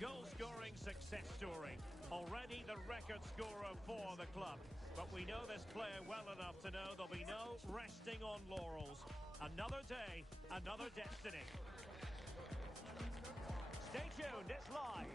goal-scoring success story. Already the record scorer for the club. But we know this player well enough to know there'll be no resting on laurels. Another day, another destiny. Stay tuned, it's live.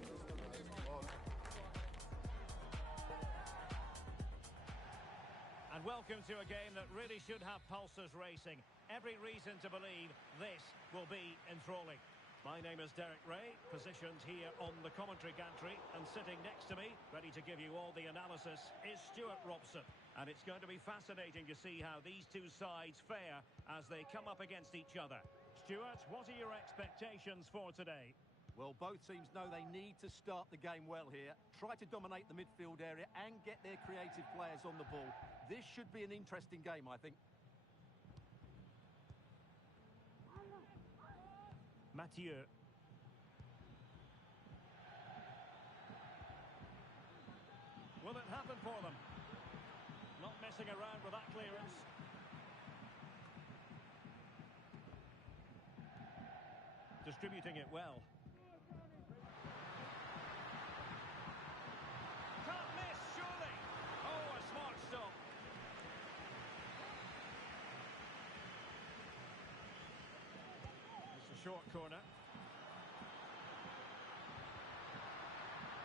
And welcome to a game that really should have pulses racing. Every reason to believe this will be enthralling. My name is Derek Ray, positioned here on the commentary gantry, and sitting next to me, ready to give you all the analysis, is Stuart Robson. And it's going to be fascinating to see how these two sides fare as they come up against each other. Stuart, what are your expectations for today? Well, both teams know they need to start the game well here. Try to dominate the midfield area and get their creative players on the ball. This should be an interesting game, I think. Mathieu. Will it happen for them? Not messing around with that clearance. Distributing it well. Can't miss, surely. Oh, a smart stop. It's a short corner.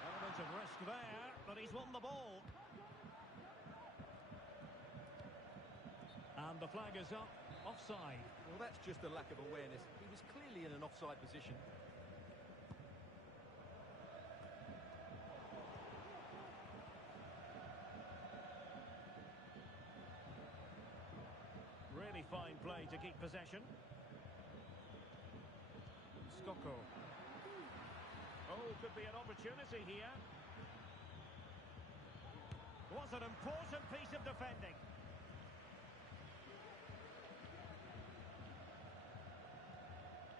Element of risk there, but he's won the ball. And the flag is up. Offside. Well, that's just a lack of awareness. He was clearly in an offside position. Really fine play to keep possession. Skoko. Oh, could be an opportunity here. Was an important piece of defending.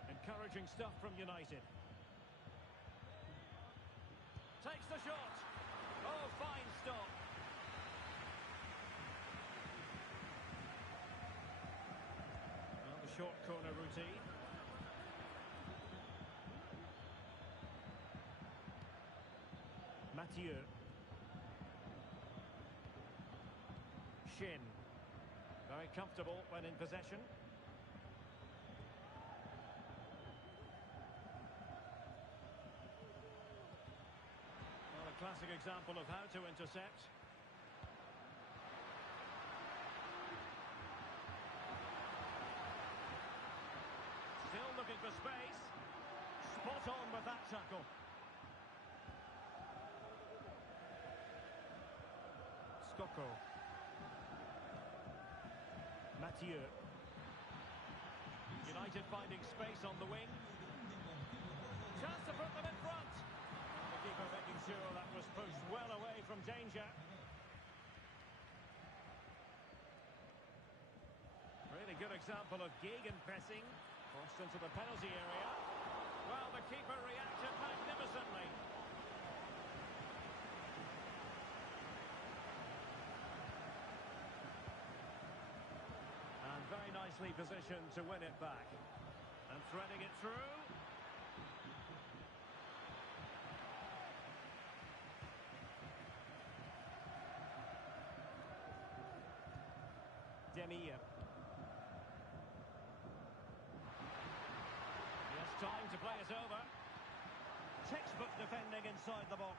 Encouraging stuff from United. Takes the shot. Oh, fine stop. Well, the short corner routine. Mathieu. Shin. Very comfortable when in possession. Well, a classic example of how to intercept. Still looking for space. Spot on with that tackle. Skoko. Mathieu. United finding space on the wing. Chance to put them in front. And the keeper making sure that was pushed well away from danger. Really good example of gegenpressing. Crossed into the penalty area. Well, the keeper reacted magnificently. And very nicely positioned to win it back. And threading it through. Demir. He has time to play it over. Textbook defending inside the box.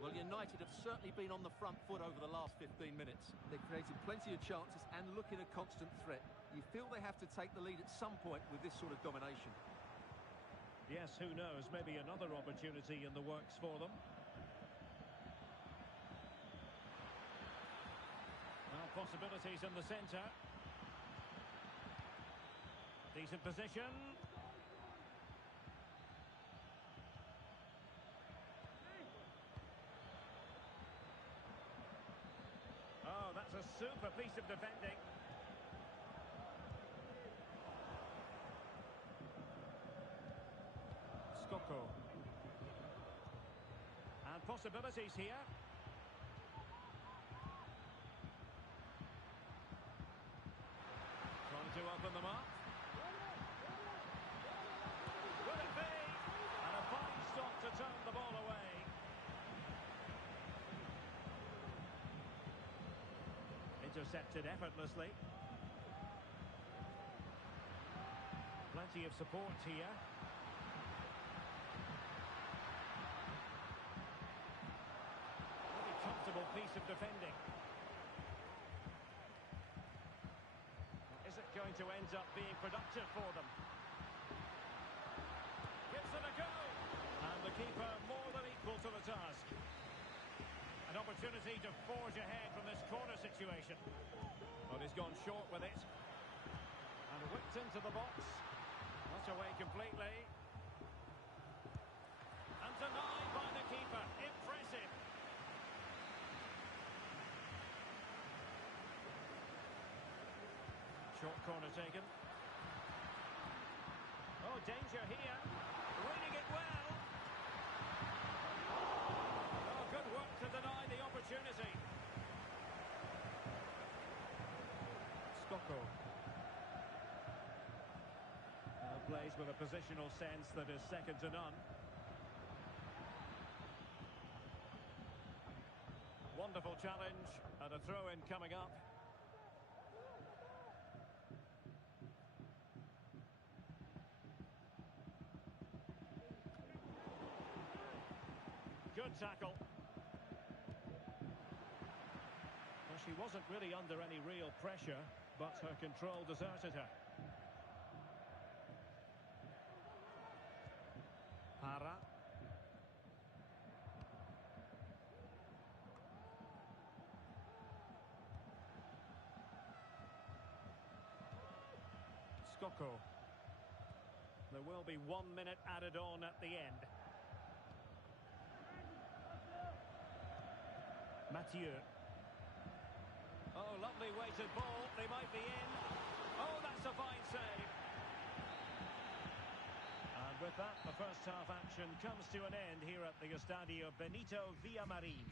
Well, United have certainly been on the front foot over the last 15 minutes. They've created plenty of chances and looking a constant threat. You feel they have to take the lead at some point with this sort of domination. Yes, who knows? Maybe another opportunity in the works for them. Well, possibilities in the centre. Decent position. Oh, that's a super piece of defending. Skoko. And possibilities here. Trying to open them up. intercepted effortlessly. Plenty of support here. Really comfortable piece of defending. Is it going to end up being productive for them? Gives it a go. And the keeper more than equal to the task. An opportunity to forge ahead from this corner situation. But he's gone short with it. And whipped into the box. Not away completely. And denied by the keeper. Impressive. Short corner taken. Oh, danger here. Reading it well. Oh, good work to deny the opportunity. Skoko. Plays with a positional sense that is second to none. Wonderful challenge and a throw-in coming up. Good tackle. Well, she wasn't really under any real pressure, but her control deserted her. Para. Skoko. There will be 1 minute added on at the end. Mathieu. Oh, lovely weighted ball. They might be in. Oh, that's a fine save. And with that, the first half action comes to an end here at the Estadio Benito Villamarín.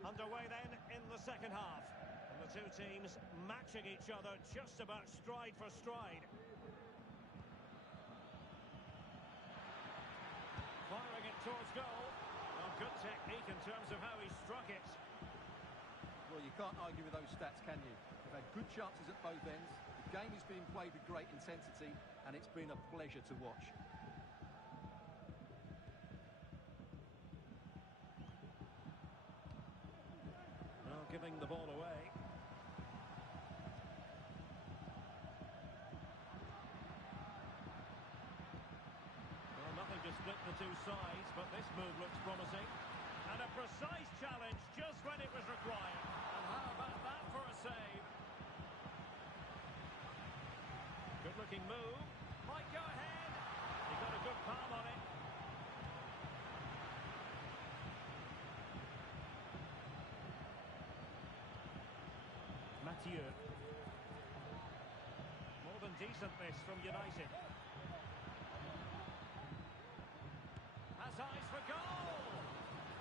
Underway then in the second half. And the two teams matching each other just about stride for stride. Firing it towards goal. Well, good technique in terms of how he struck it. Well, you can't argue with those stats, can you? They've had good chances at both ends. The game is being played with great intensity, and it's been a pleasure to watch. Giving the ball away. Well, nothing to split the two sides, but this move looks promising. And a precise challenge just when it was required. And how about that for a save? Good-looking move. Might go ahead. He got a good palm on it. Mathieu. More than decent this from United. Has eyes for goal!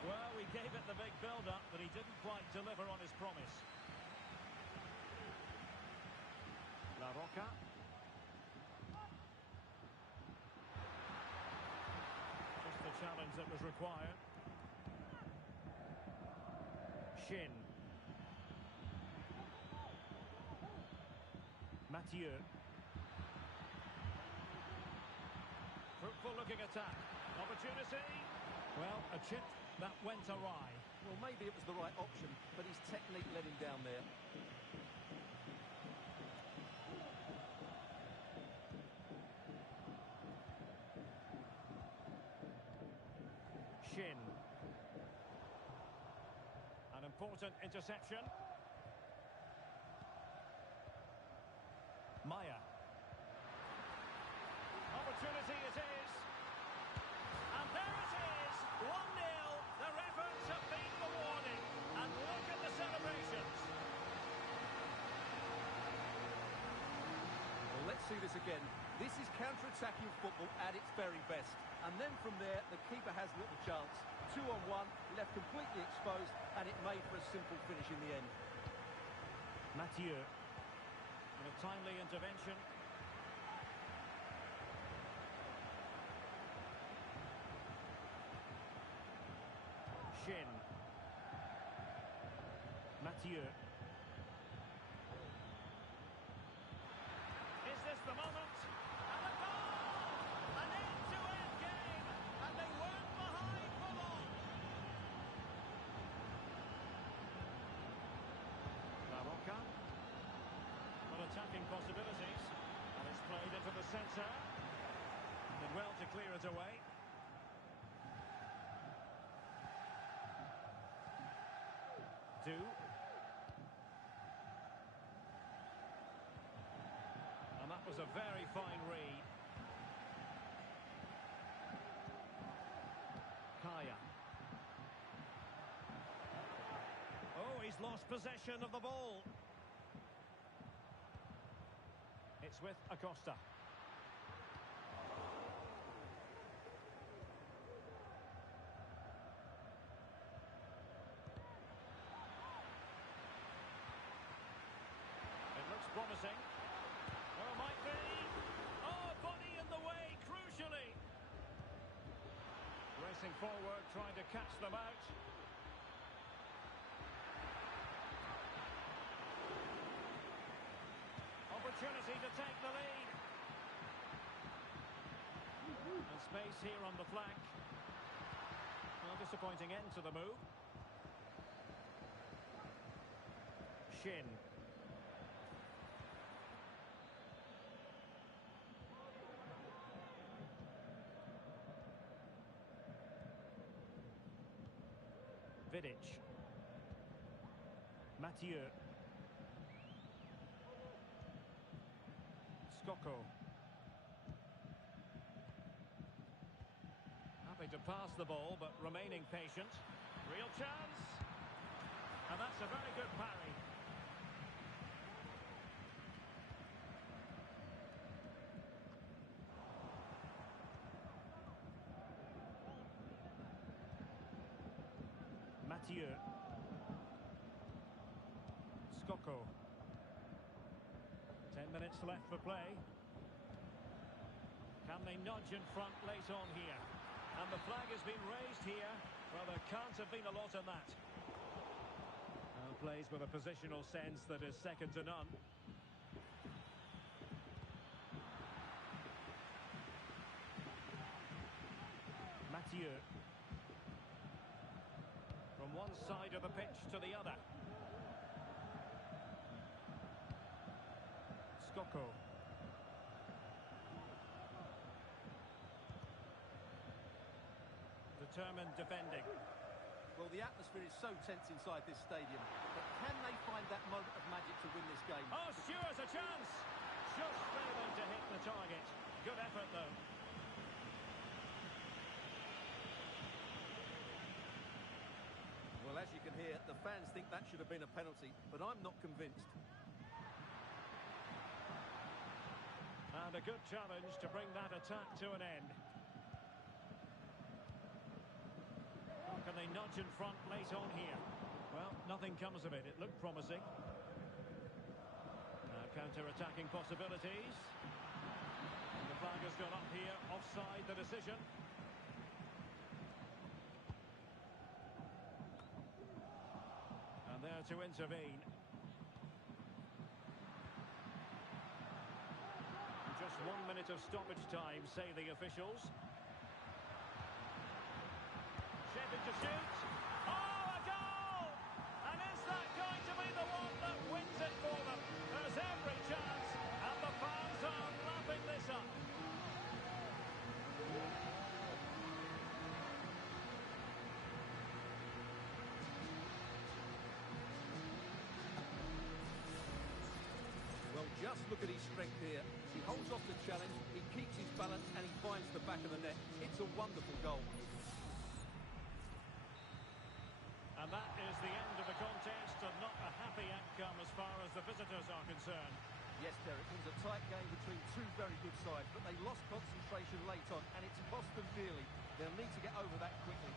Well, we gave it the big build-up, but he didn't quite deliver on his promise. La Roca. Just the challenge that was required. Shin. Mathieu. Through hopeful looking attack. Opportunity. Well, a chip that went awry. Well, maybe it was the right option, but his technique let him down there. Shin. An important interception. Maya. Opportunity it is. And there it is. 1-0. Their efforts have been rewarded. And look at the celebrations. Well, let's see this again. This is counter-attacking football at its very best. And then from there, the keeper has little chance. 2-on-1, left completely exposed, and it made for a simple finish in the end. Mathieu. And a timely intervention. Shin. Mathieu. Is this the moment? And a goal! An end-to-end game, and they weren't behind for long. Barroca. Well, attacking possibilities. And it's played into the centre. Did well to clear it away. Do. And that was a very fine read. Kaya. Oh, he's lost possession of the ball. It's with Acosta. Promising. Oh, might be. Oh, body in the way, crucially. Racing forward, trying to catch them out. Opportunity to take the lead. And space here on the flank. Well, disappointing end to the move. Shin. Vidic. Mathieu. Skoko. Happy to pass the ball, but remaining patient. Real chance. And that's a very good parry. Mathieu. Skoko. 10 minutes left for play. Can they nudge in front late on here? And the flag has been raised here. Well, there can't have been a lot in that. Plays with a positional sense that is second to none. Mathieu. From one side of the pitch to the other. Skoko. Determined defending. Well, the atmosphere is so tense inside this stadium, but can they find that moment of magic to win this game? Oh, Stewart, a chance! Just failing to hit the target. Good effort, though. Well, as you can hear, the fans think that should have been a penalty, but I'm not convinced. And a good challenge to bring that attack to an end. Can they nudge in front late on here? Well, nothing comes of it. It looked promising. Now counter-attacking possibilities. The flag has gone up here. Offside the decision. And there to intervene. Just 1 minute of stoppage time, say the officials. strength here. He holds off the challenge, he keeps his balance, and he finds the back of the net. It's a wonderful goal. And that is the end of the contest, and not a happy outcome as far as the visitors are concerned. Yes, Derek, it was a tight game between two very good sides, but they lost concentration late on, and it's cost them dearly. They'll need to get over that quickly.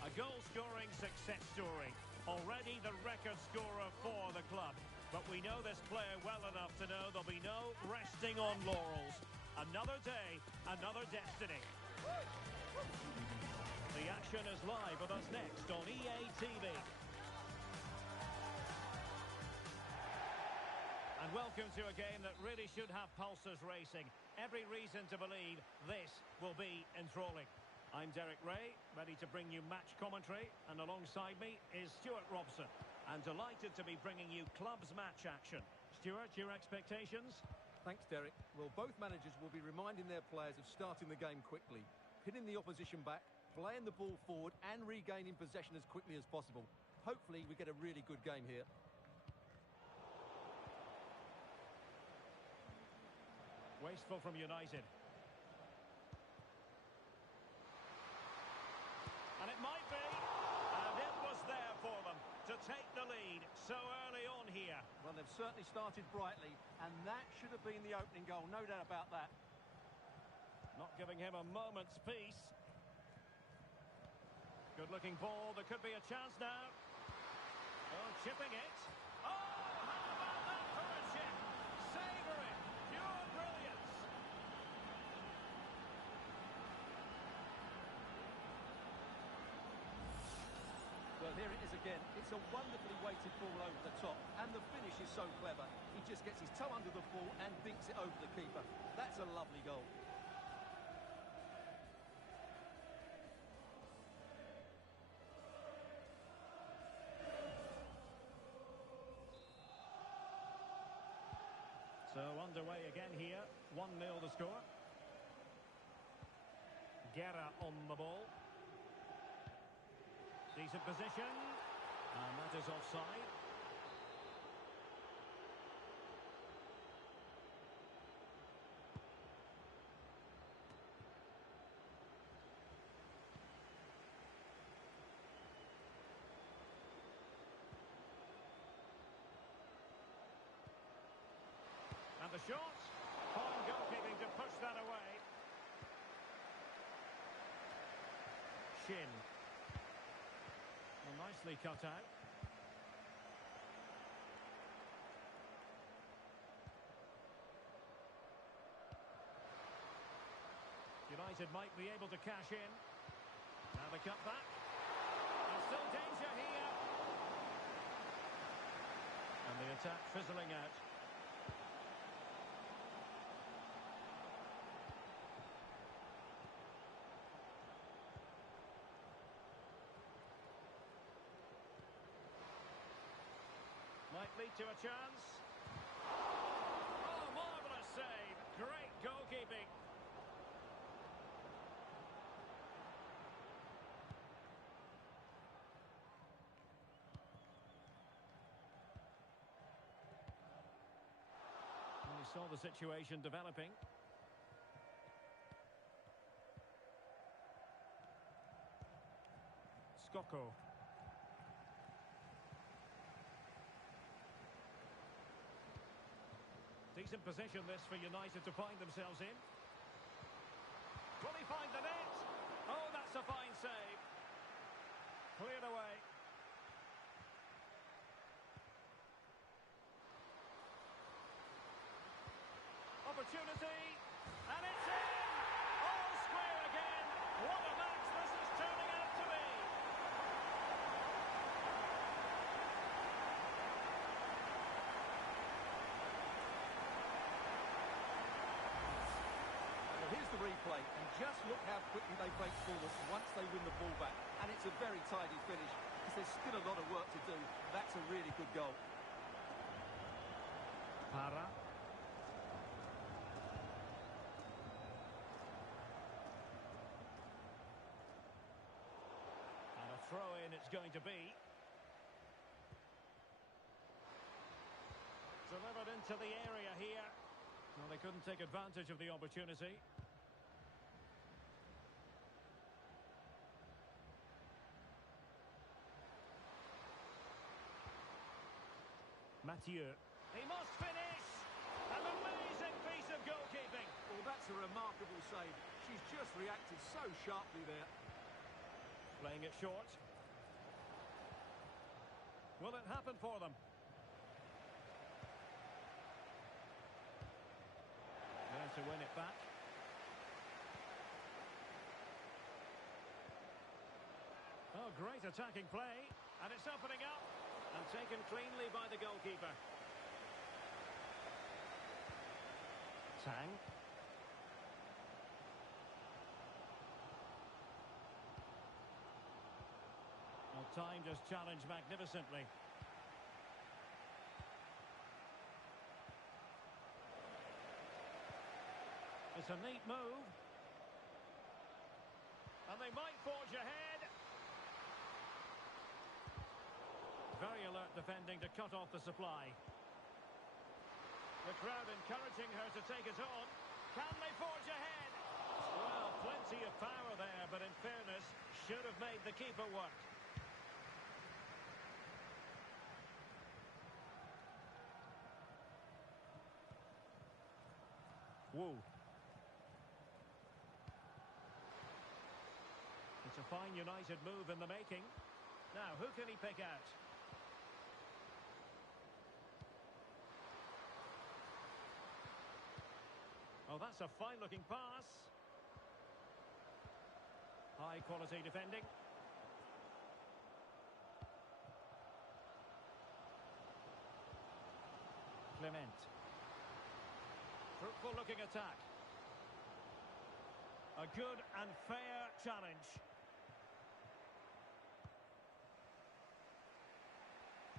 A goal-scoring success story. Already the record scorer for the club. But we know this player well enough to know there'll be no resting on laurels. Another day, another destiny. The action is live with us next on EA TV. And welcome to a game that really should have pulses racing. Every reason to believe this will be enthralling. I'm Derek Ray, ready to bring you match commentary, and alongside me is Stuart Robson. And delighted to be bringing you clubs match action. Stuart, your expectations? Thanks, Derek. Well, both managers will be reminding their players of starting the game quickly, pinning the opposition back, playing the ball forward and regaining possession as quickly as possible. Hopefully we get a really good game here. Wasteful from United. And it might be. And it was to take the lead so early on here. Well, they've certainly started brightly, and that should have been the opening goal, no doubt about that. Not giving him a moment's peace. Good-looking ball. There could be a chance now. Oh, chipping it. Oh, how about that for a chip? Savouring. Pure brilliance. Well, here it is again. It's a wonderfully weighted ball over the top, and the finish is so clever. He just gets his toe under the ball and dinks it over the keeper. That's a lovely goal. So underway again here. 1-0 the score. Guerra on the ball. Decent position. And that is offside. And the shot. Fine goalkeeping to push that away. Shin. Well, nicely cut out. United might be able to cash in. Now the cut back. There's still danger here. And the attack fizzling out. Might lead to a chance. Oh, marvellous save. Great goalkeeping. And you saw the situation developing. Skoko. Decent position this for United to find themselves in. Will he find the net? Oh, that's a fine save. Cleared away. Opportunity. And it's in! All square again. What a match this is turning out to be. Here's the replay, and just look how quickly they break forward once they win the ball back. And it's a very tidy finish, because there's still a lot of work to do. That's a really good goal. Para. And a throw-in it's going to be. Delivered into the area here. Well, they couldn't take advantage of the opportunity. Mathieu. He must finish! An amazing piece of goalkeeping. Well, that's a remarkable save. She's just reacted so sharply there. Playing it short. Will it happen for them? There to win it back. Oh, great attacking play. And it's opening up. And taken cleanly by the goalkeeper. Tang. Well, time just challenged magnificently. It's a neat move. And they might forge ahead. Very alert defending to cut off the supply. The crowd encouraging her to take it on. Can they forge ahead? Well, plenty of power there, but in fairness, should have made the keeper work. Wu. It's a fine United move in the making. Now, who can he pick out? Oh, that's a fine-looking pass. High-quality defending. Clement. Fruitful-looking attack. A good and fair challenge.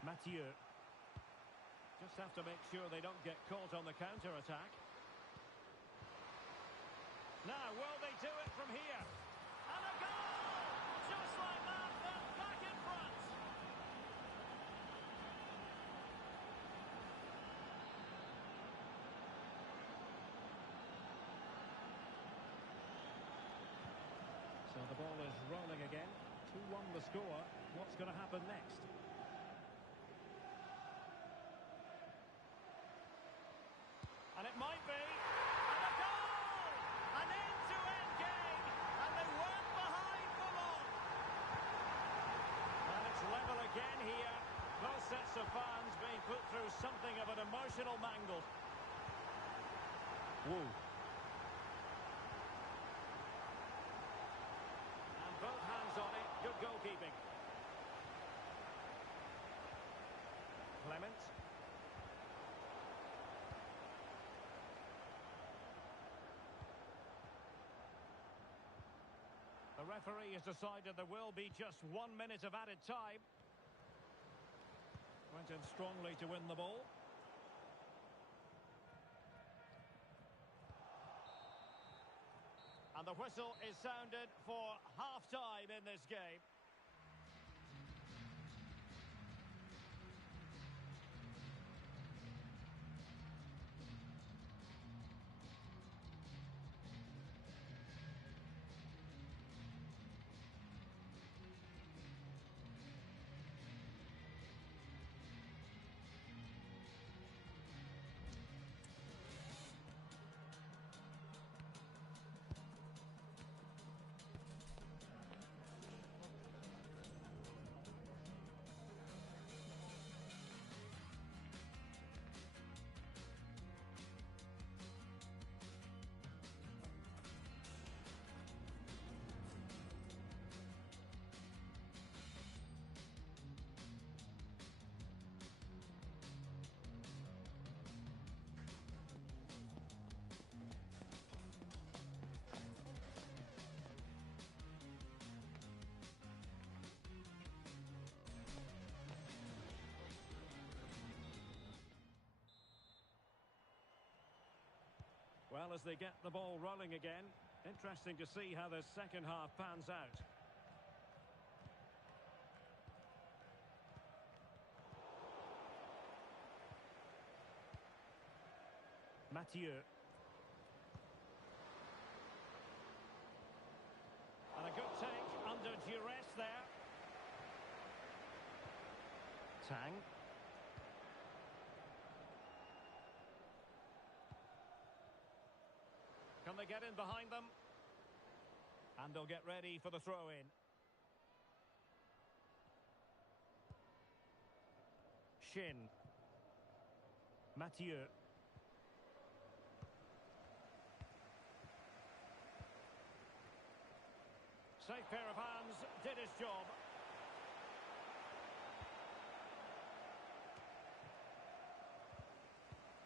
Mathieu. Just have to make sure they don't get caught on the counter-attack. Now, will they do it from here? And a goal! Just like that, they're back in front. So the ball is rolling again. 2-1 the score. What's going to happen next? And it might be. And a goal! An end-to-end game. And they weren't behind for long. And it's level again here. Both sets of fans being put through something of an emotional mangle. Wu. And both hands on it. Good goalkeeping. Clement. The referee has decided there will be just 1 minute of added time. Went in strongly to win the ball. And the whistle is sounded for half-time in this game. Well, as they get the ball rolling again, interesting to see how the second half pans out. Mathieu. And a good take under duress there. Tang. Can they get in behind them? And they'll get ready for the throw-in. Shin. Mathieu. Safe pair of hands, did his job.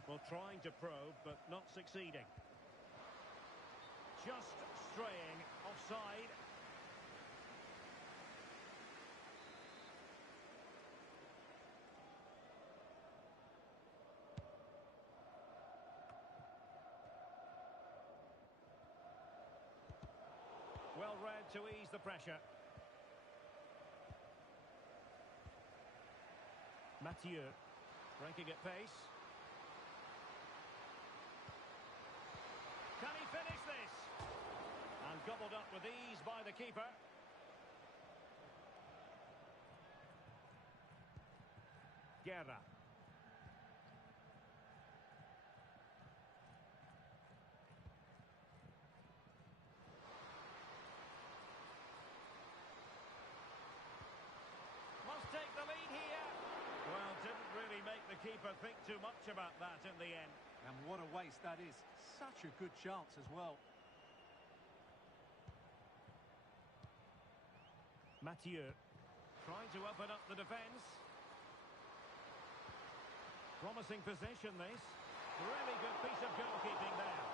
Well, trying to probe, but not succeeding. Just straying offside. Well read to ease the pressure. Mathieu breaking at pace. Can he finish this? And gobbled up with ease by the keeper. Guerra. the keeper think too much about that in the end. And what a waste that is. Such a good chance as well. Mathieu trying to open up the defence. Promising position this. Really good piece of goalkeeping there.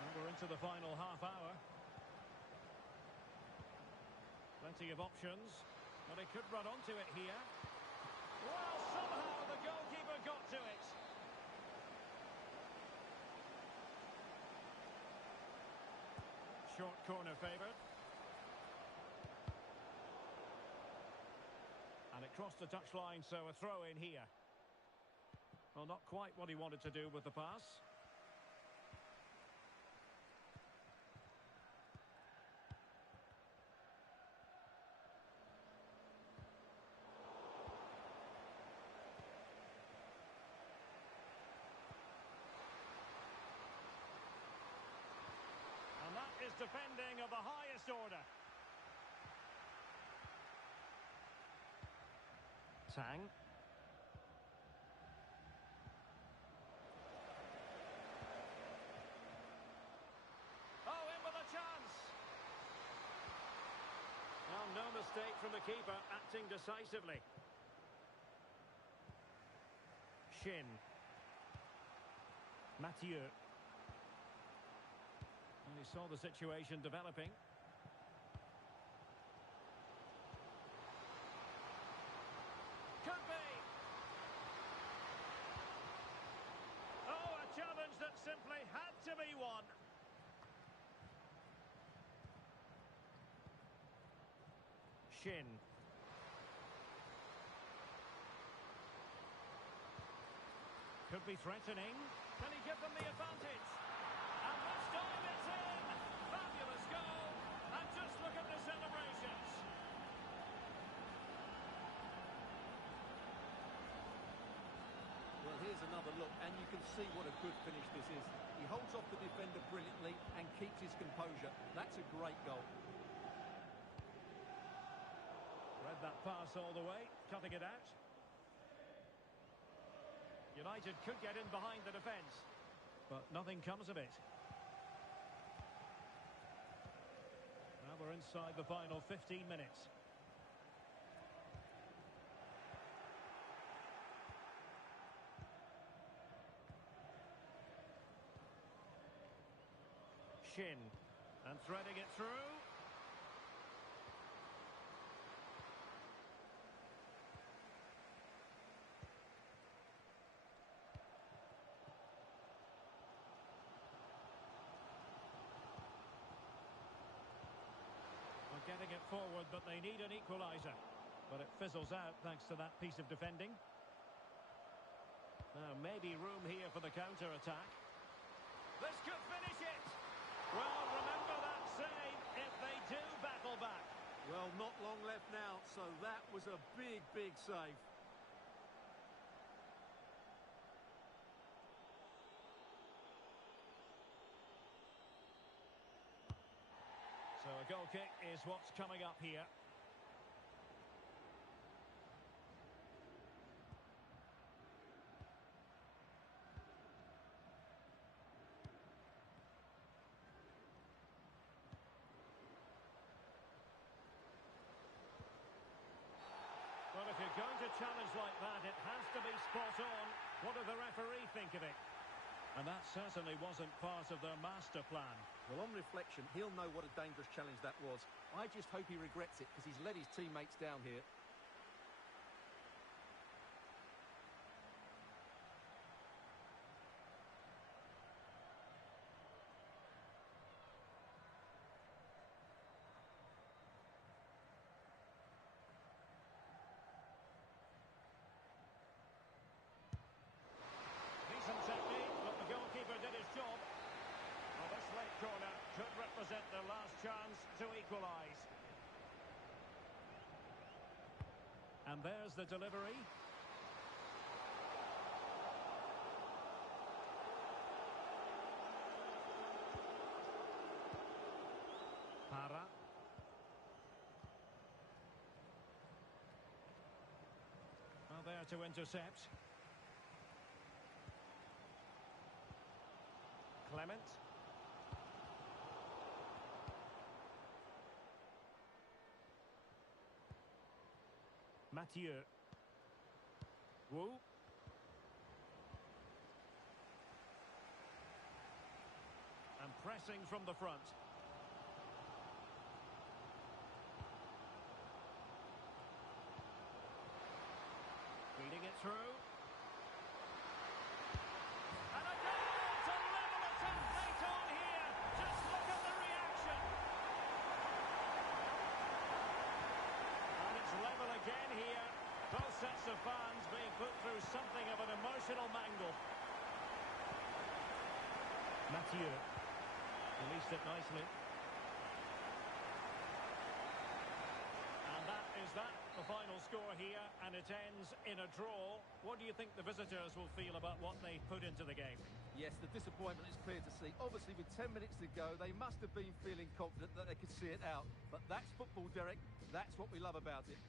And we're into the final half hour. Plenty of options, but he could run onto it here. Well, somehow the goalkeeper got to it. Short corner favoured. And it crossed the touchline, so a throw in here. Well, not quite what he wanted to do with the pass. And that is defending of the highest order. Tang. Oh, in with a chance. Well, no mistake from the keeper, acting decisively. Shin. Mathieu. And he saw the situation developing. Could be. Oh, a challenge that simply had to be won. Shin. Could be threatening. Can he give them the advantage? And this time it's in. Fabulous goal. And just look at the celebrations. Well, here's another look, and you can see what a good finish this is. He holds off the defender brilliantly and keeps his composure. That's a great goal. Read that pass all the way, cutting it out. United could get in behind the defence, but nothing comes of it. Now we're inside the final 15 minutes. Shin, and threading it through. Getting it forward, but they need an equaliser. But it fizzles out thanks to that piece of defending. Now, maybe room here for the counter-attack. This could finish it! Well, remember that save if they do battle back. Well, not long left now, so that was a big, big save. So a goal kick is what's coming up here. Well, if you're going to challenge like that, it has to be spot on. What does the referee think of it? And that certainly wasn't part of their master plan. Well, on reflection, he'll know what a dangerous challenge that was. I just hope he regrets it, because he's let his teammates down here. Decent technique, but the goalkeeper did his job. Well, this late corner could represent their last chance to equalise. And there's the delivery. Para. to intercept. Clement. Mathieu. Wu. And pressing from the front. Feeding it through. And a goal to level it and plate on here. Just look at the reaction. And it's level again here. Both sets of fans being put through something of an emotional mangle. Mathieu released it nicely. And that is that. The final score here, and it ends in a draw. What do you think the visitors will feel about what they put into the game? Yes, the disappointment is clear to see. Obviously, with 10 minutes to go, they must have been feeling confident that they could see it out. But that's football, Derek. That's what we love about it.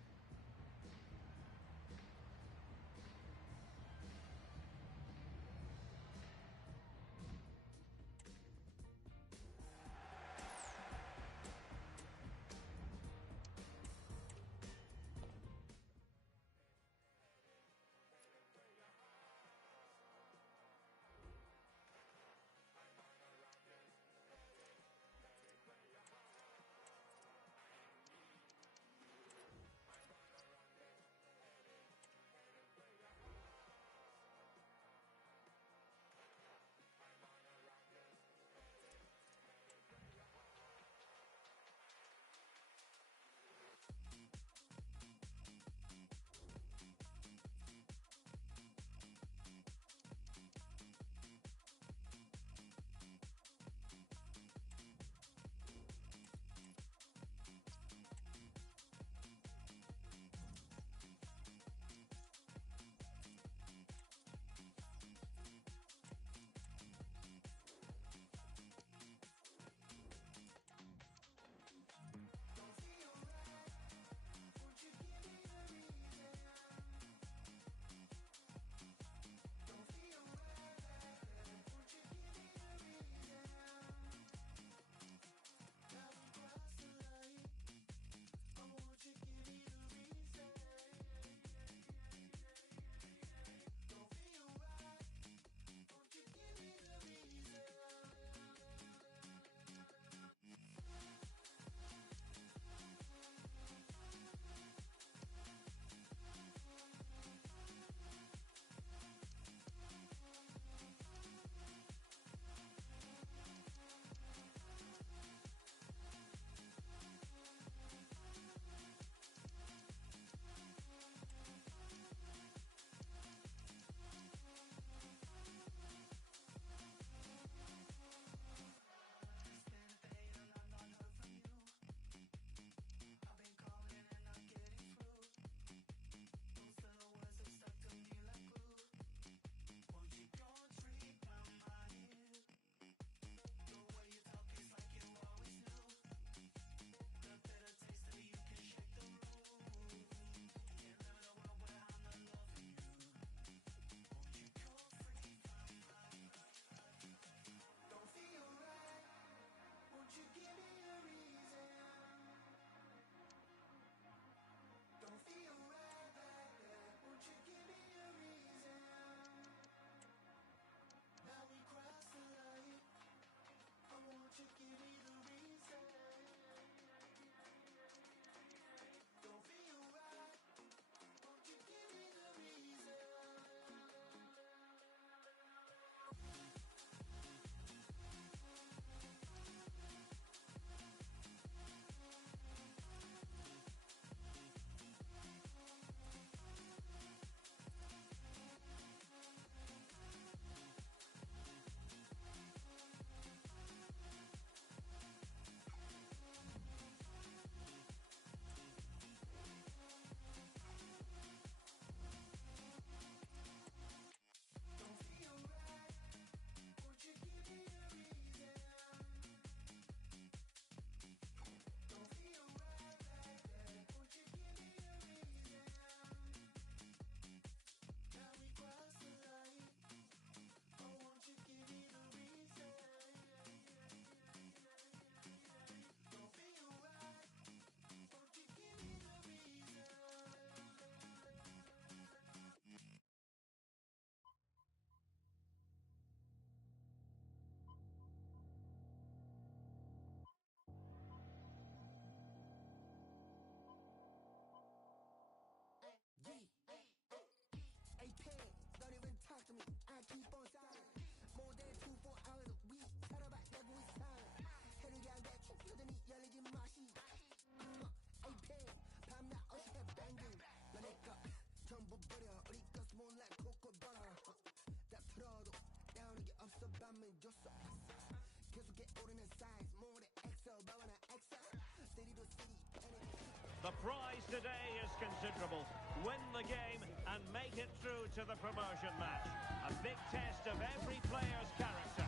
The prize today is considerable. Win the game and make it through to the promotion match. A big test of every player's character.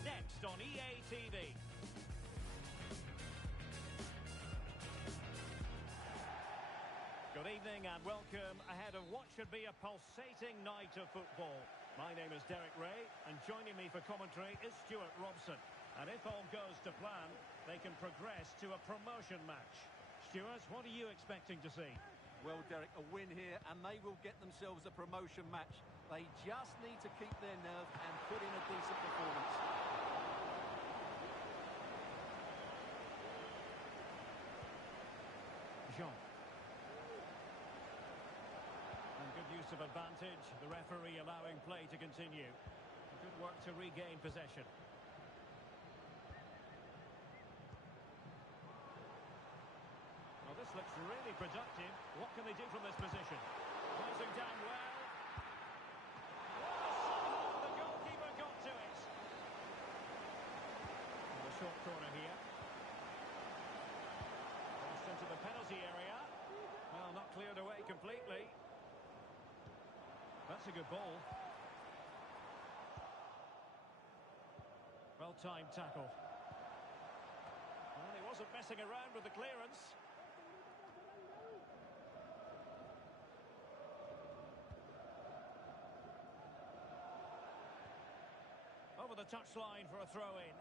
Next on EA TV. Good evening and welcome ahead of what should be a pulsating night of football. My name is Derek Ray and joining me for commentary is Stuart Robson. And if all goes to plan, they can progress to a promotion match. Stuart, what are you expecting to see? Well, Derek, a win here and they will get themselves a promotion match. They just need to keep their nerve and put in a decent performance. Jean. And good use of advantage, the referee allowing play to continue. Good work to regain possession. Well, this looks really productive. What can they do from this position? Closing down well. Somehow the goalkeeper got to it. And a short corner here. Crossed into the penalty area. Well, not cleared away completely. That's a good ball. Well-timed tackle. Well, he wasn't messing around with the clearance. Over the touchline for a throw-in.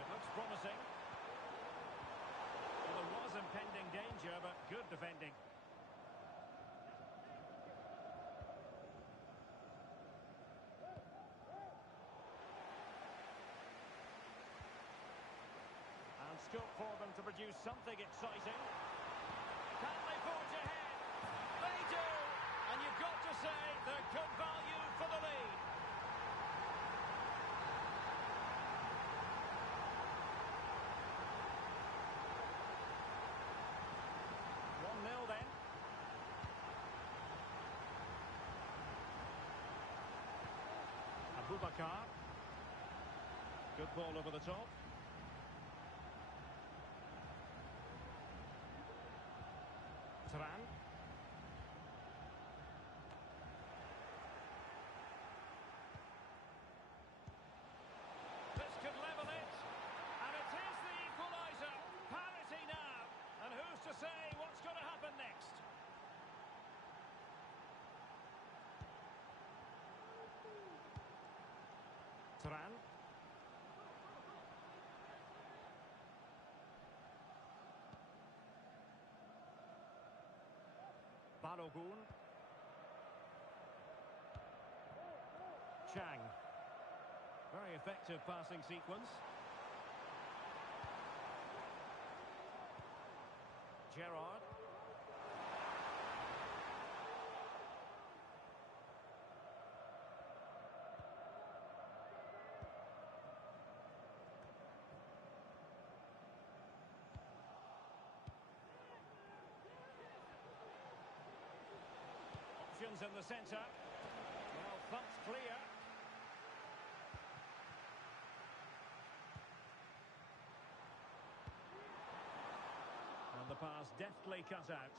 It looks promising. Well, there was impending danger, but good defending. And scope for them to produce something exciting. Can they forge ahead? They do! And you've got to say they're good value for the lead. Then. Abubakar. Good ball over the top. Turan. This could level it. And it is the equaliser. Parity now. And who's to say what's going to happen next? Turan. Balogun. Chang. Very effective passing sequence. Gerrard. Options in the centre. Well, thumped clear. And the pass deftly cut out.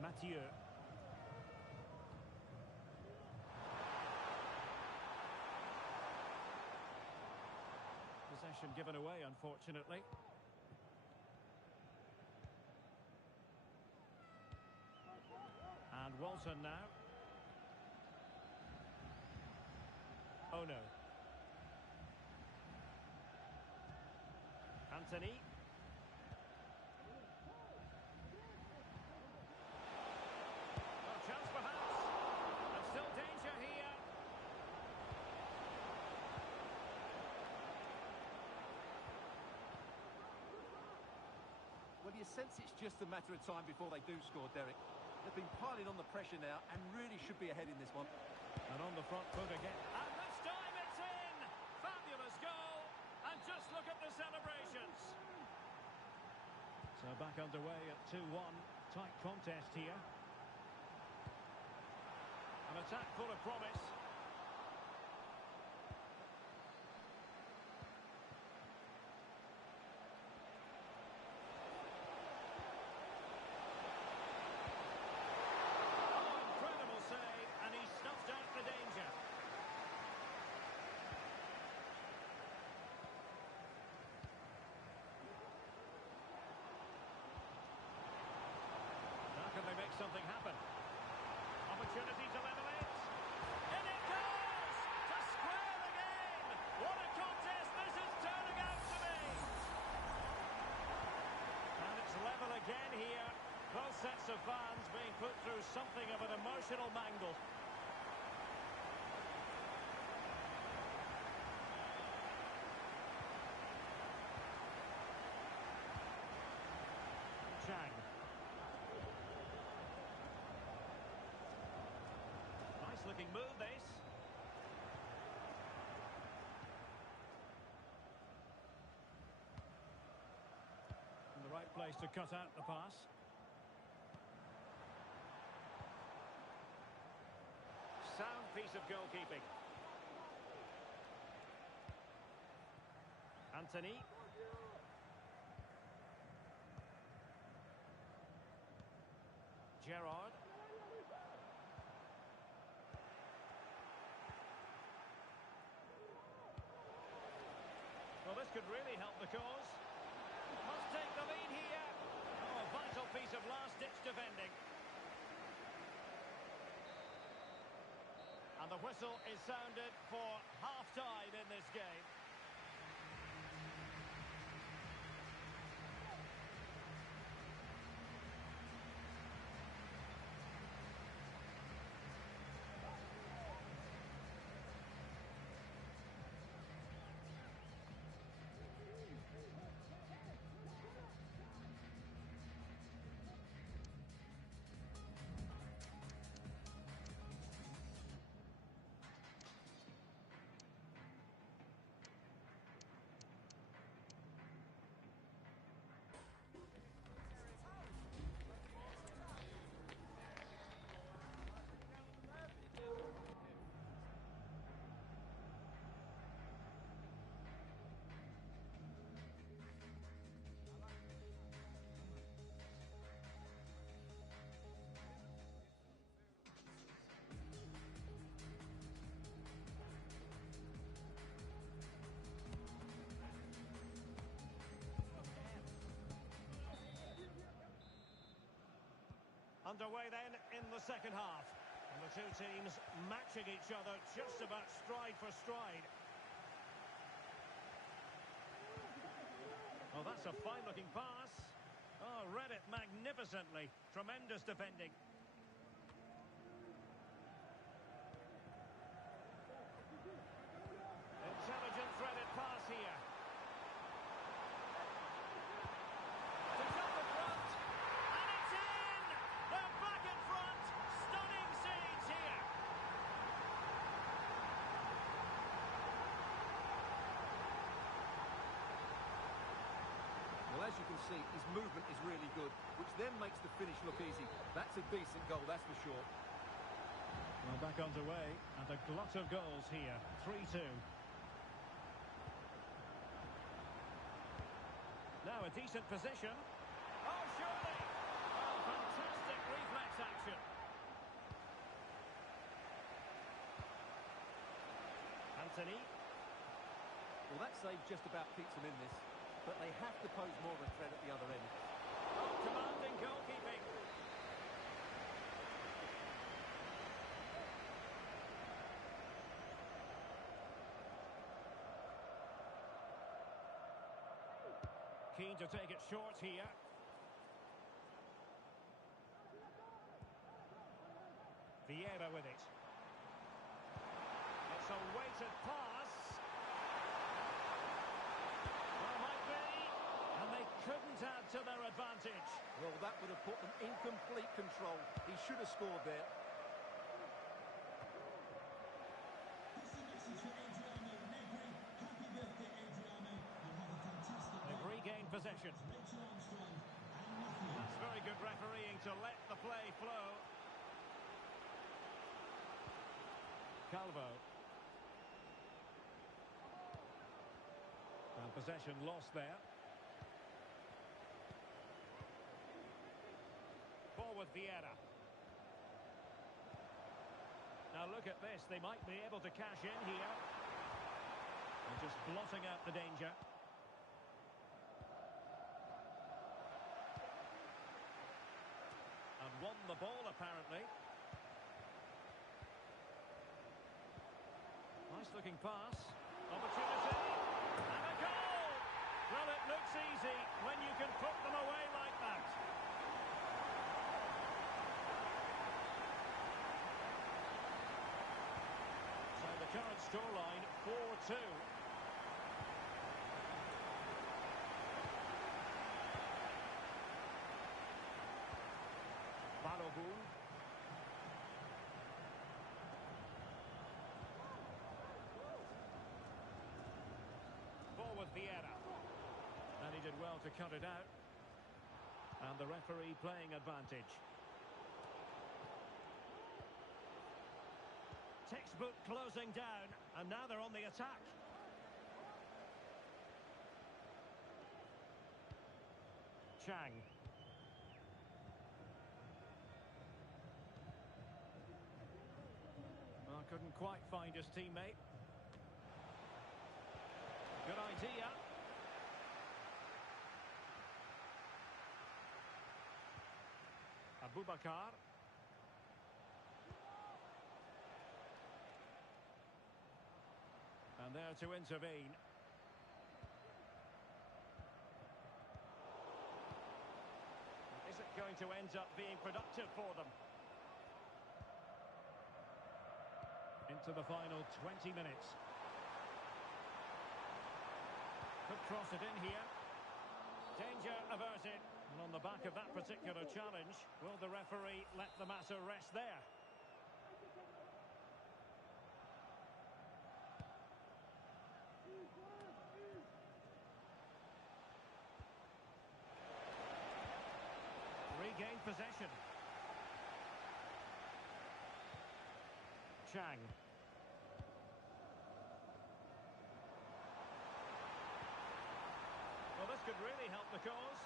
Mathieu. Possession given away, unfortunately. And Walton now. Oh no. Anthony. you sense it's just a matter of time before they do score, Derek. They've been piling on the pressure now and really should be ahead in this one. And on the front foot again. And this time it's in! Fabulous goal! And just look at the celebrations. So back underway at 2-1. Tight contest here. An attack full of promise. Something happen. Opportunity to level it. And it goes! To square the game! What a contest this is turning out to be! And it's level again here. Both sets of fans being put through something of an emotional mangle. Chang. Looking move this. In the right place to cut out the pass. Sound piece of goalkeeping. Anthony. Gerrard. Well, this could really help the cause. Must take the lead here. Oh, a vital piece of last-ditch defending. And the whistle is sounded for half-time in this game. Underway then in the second half. And the two teams matching each other just about stride for stride. Oh, that's a fine-looking pass. Oh, read it magnificently. Tremendous defending. Intelligent threaded pass here. As you can see, his movement is really good, which then makes the finish look easy. That's a decent goal, that's for sure. Well, back underway, and a glut of goals here. 3-2. Now a decent position. Oh, surely! Oh, fantastic reflex action. Anthony. Well, that save just about keeps him in this. But they have to pose more of a threat at the other end. Oh, commanding goalkeeping. Keen to take it short here. Vieira with it. It's a weighted pass. couldn't add to their advantage. Well, that would have put them in complete control. He should have scored there. They've regained possession. That's very good refereeing to let the play flow. Calvo. And possession lost there. Forward Vieira. Now look at this. They might be able to cash in here. And just blotting out the danger. And won the ball, apparently. Nice looking pass. Opportunity. And a goal! Well, it looks easy when you can put them away like that. So the current scoreline, 4-2. Balogun. Forward Vieira. And he did well to cut it out. And the referee playing advantage. Textbook closing down, and now they're on the attack. Chang. Well, couldn't quite find his teammate. Good idea. Abubakar. And there to intervene. Is it going to end up being productive for them? Into the final 20 minutes. Could cross it in here. Danger averted. And on the back of that particular challenge, will the referee let the matter rest there? Regained possession. Chang. Well, this could really help the cause.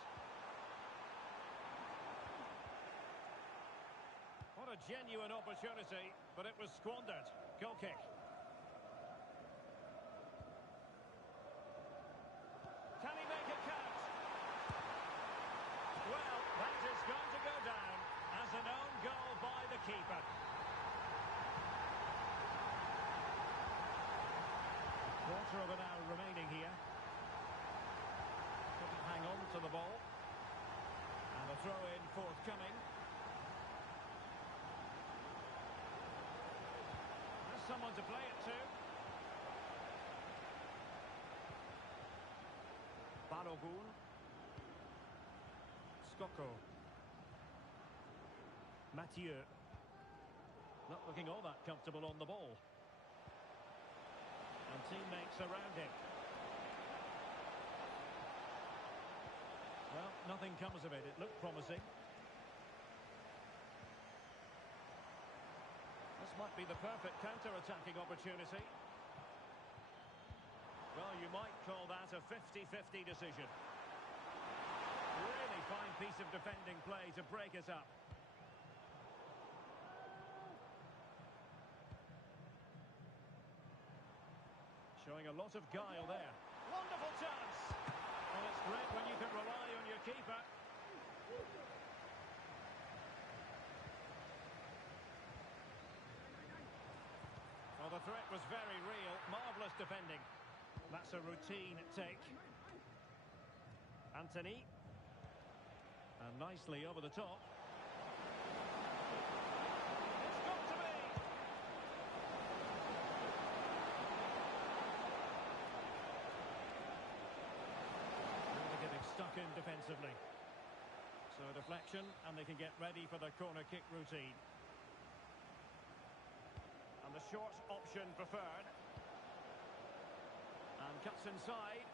What a genuine opportunity, but it was squandered. Goal kick. Can he make it count? Well, that is going to go down as an own goal by the keeper. Quarter of an hour remaining here. Couldn't hang on to the ball. And a throw-in forthcoming. There's someone to play it to. Balogun. Skoko. Mathieu. Not looking all that comfortable on the ball. And teammates around him. Well, nothing comes of it. It looked promising. This might be the perfect counter-attacking opportunity. Well, you might call that a 50-50 decision. Really fine piece of defending play to break it up. Showing a lot of guile there. Wonderful chance! Well, it's great when you can rely on your keeper. Well, the threat was very real. Marvellous defending. That's a routine take. Anthony. And nicely over the top. It's got to be! Really getting stuck in defensively. So deflection, and they can get ready for their corner kick routine. And the short option preferred. And cuts inside.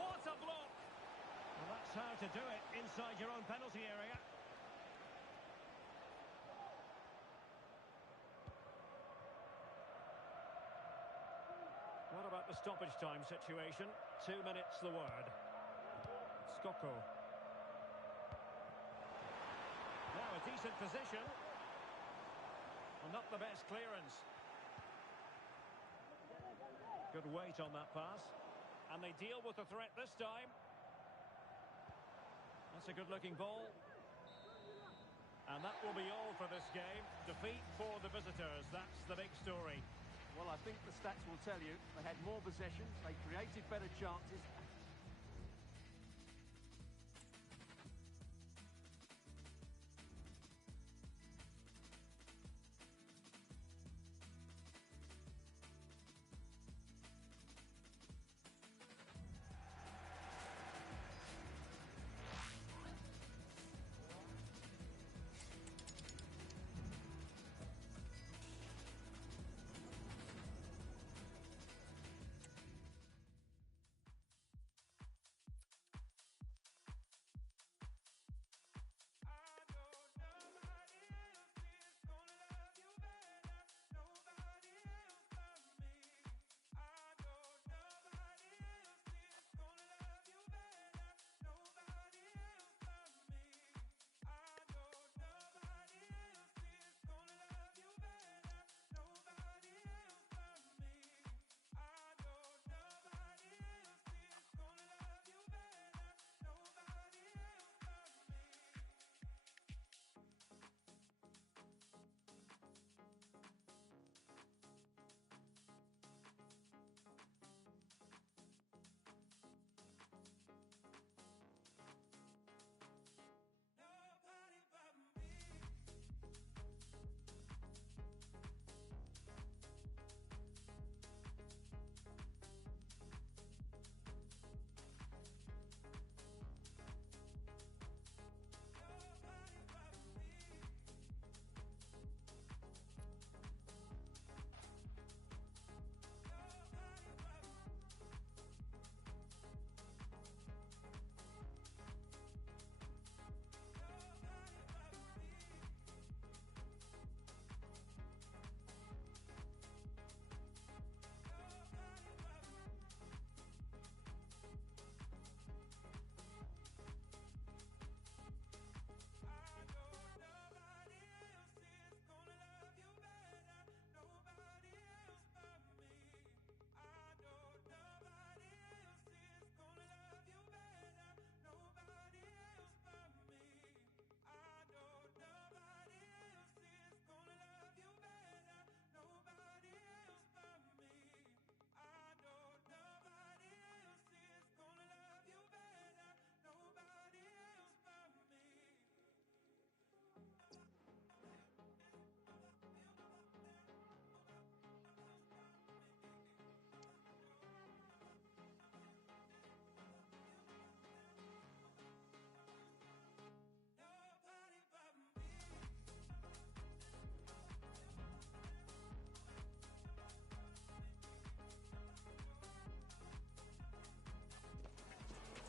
What a block! Well, that's how to do it inside your own penalty area. What about the stoppage time situation? 2 minutes the word. Skoko. Now a decent position. Well, not the best clearance. Good weight on that pass. And they deal with the threat this time. That's a good-looking ball. And that will be all for this game. Defeat for the visitors. That's the big story. Well, I think the stats will tell you they had more possession, they created better chances.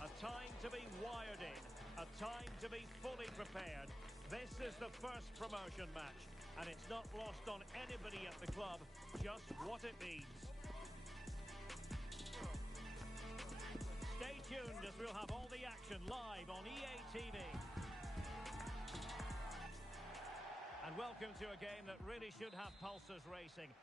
A time to be wired in, a time to be fully prepared. This is the first promotion match, and it's not lost on anybody at the club just what it means. Stay tuned as we'll have all the action live on EA TV. And welcome to a game that really should have pulses racing.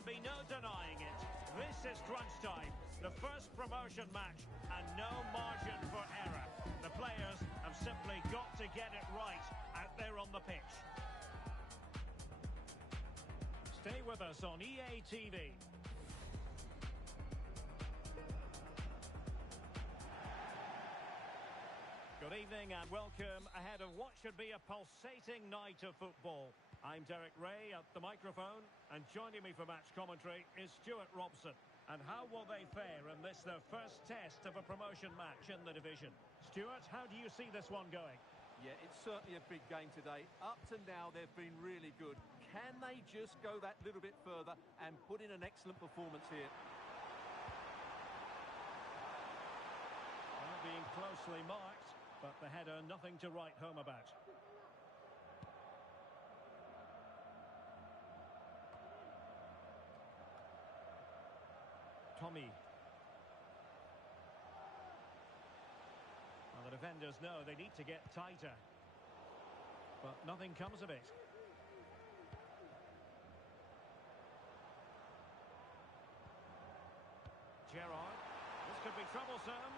can be no denying it. This is crunch time. The first promotion match and no margin for error. The players have simply got to get it right out there on the pitch. Stay with us on EA TV. Good evening and welcome ahead of what should be a pulsating night of football. I'm Derek Ray at the microphone, and joining me for match commentary is Stuart Robson. And how will they fare in this, their first test of a promotion match in the division? Stuart, how do you see this one going? Yeah, it's certainly a big game today. Up to now, they've been really good. Can they just go that little bit further and put in an excellent performance here? Well, being closely marked, but the header nothing to write home about. Tommy. Well, the defenders know they need to get tighter. But nothing comes of it. Gerrard. This could be troublesome.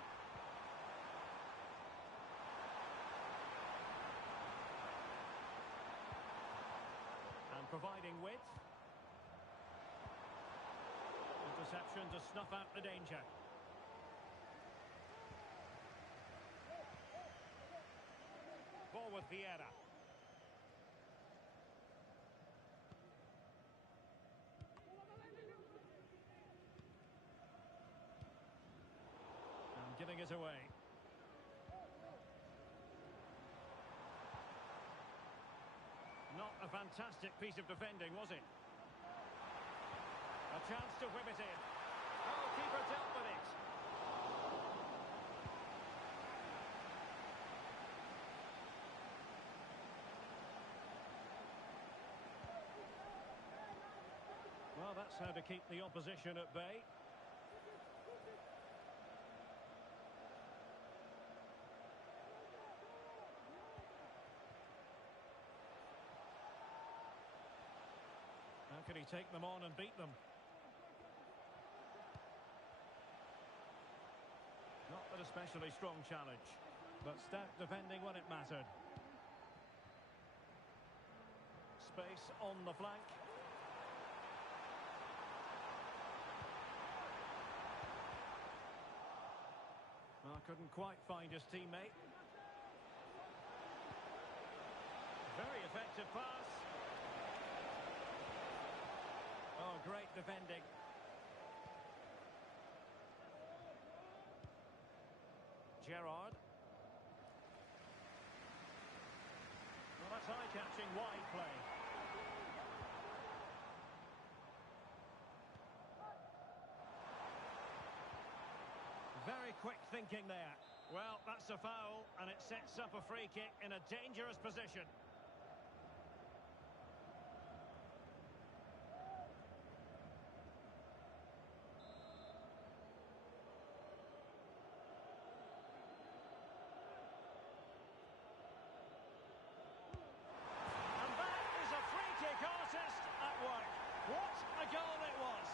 And providing width. Interception to snuff out the danger. Ball with Vieira. And giving it away. Not a fantastic piece of defending, was it? A chance to whip it in. Oh, keeper dealt with it. Well, that's how to keep the opposition at bay. How can he take them on and beat them? Not an especially strong challenge, but stout defending when it mattered. Space on the flank. Well, couldn't quite find his teammate. Very effective pass. Oh, great defending. Gerrard. Well, that's eye-catching wide play. Very quick thinking there. Well, that's a foul, and it sets up a free kick in a dangerous position. What a goal it was!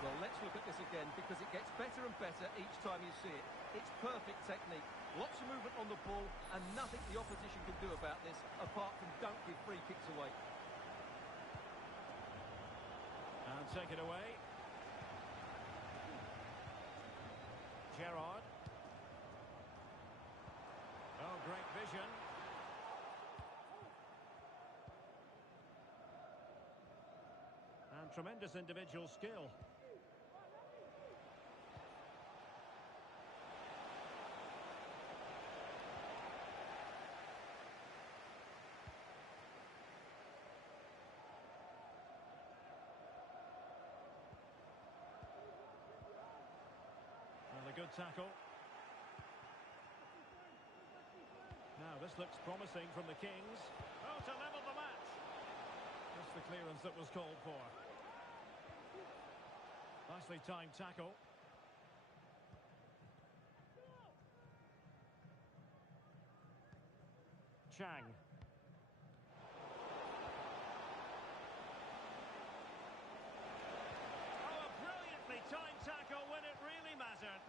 Well, let's look at this again because it gets better and better each time you see it. It's perfect technique, lots of movement on the ball, and nothing the opposition can do about this apart from don't give free kicks away. And take it away. Gerrard. Oh, great vision. And tremendous individual skill. Well, a good tackle. Now, this looks promising from the Kings. Oh, to level the match. That's the clearance that was called for. Nicely timed tackle. Chang. Oh, a brilliantly timed tackle when it really mattered.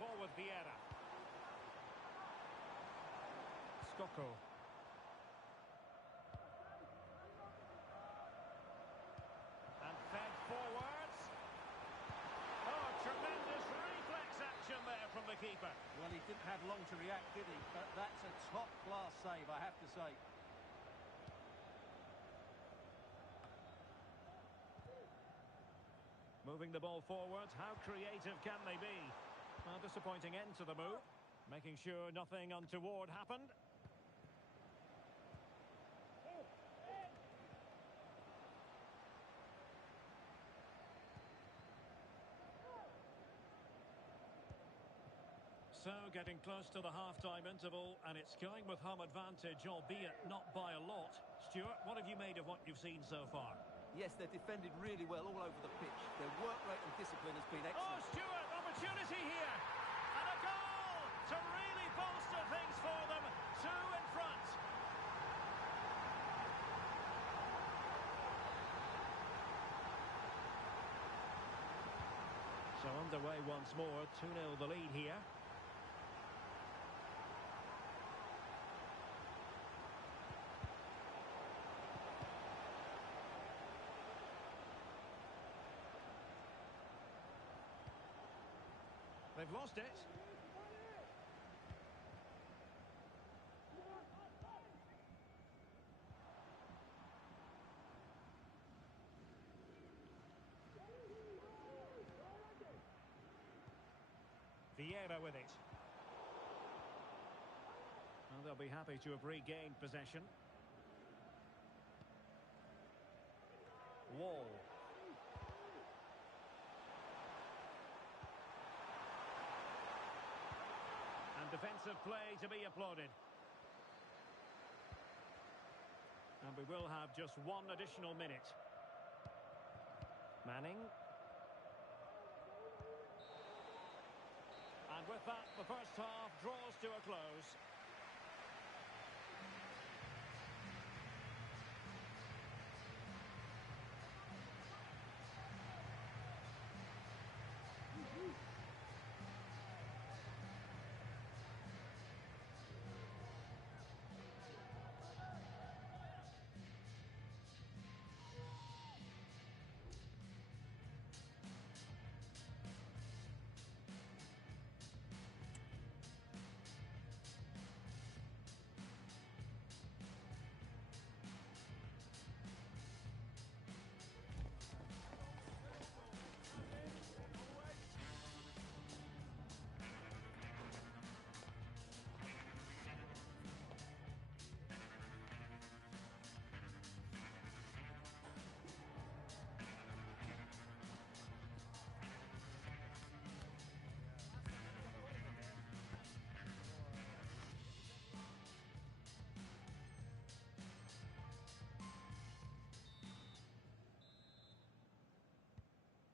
Ball with Vieira. Skoko. And fed forwards. Oh, tremendous reflex action there from the keeper. Well, he didn't have long to react, did he? But that's a top-class save, I have to say. Moving the ball forwards, how creative can they be? A disappointing end to the move, making sure nothing untoward happened. So, getting close to the half-time interval, and it's going with home advantage, albeit not by a lot. Stuart, what have you made of what you've seen so far? Yes, they've defended really well all over the pitch. Their work rate and discipline has been Oh, excellent. Stuart, opportunity here. And a goal to really bolster things for them. Two in front. So underway once more, 2-0 the lead here. They've lost it. Vieira with it. And they'll be happy to have regained possession. Wall. And defensive play to be applauded. And we will have just one additional minute. Manning. And with that, the first half draws to a close.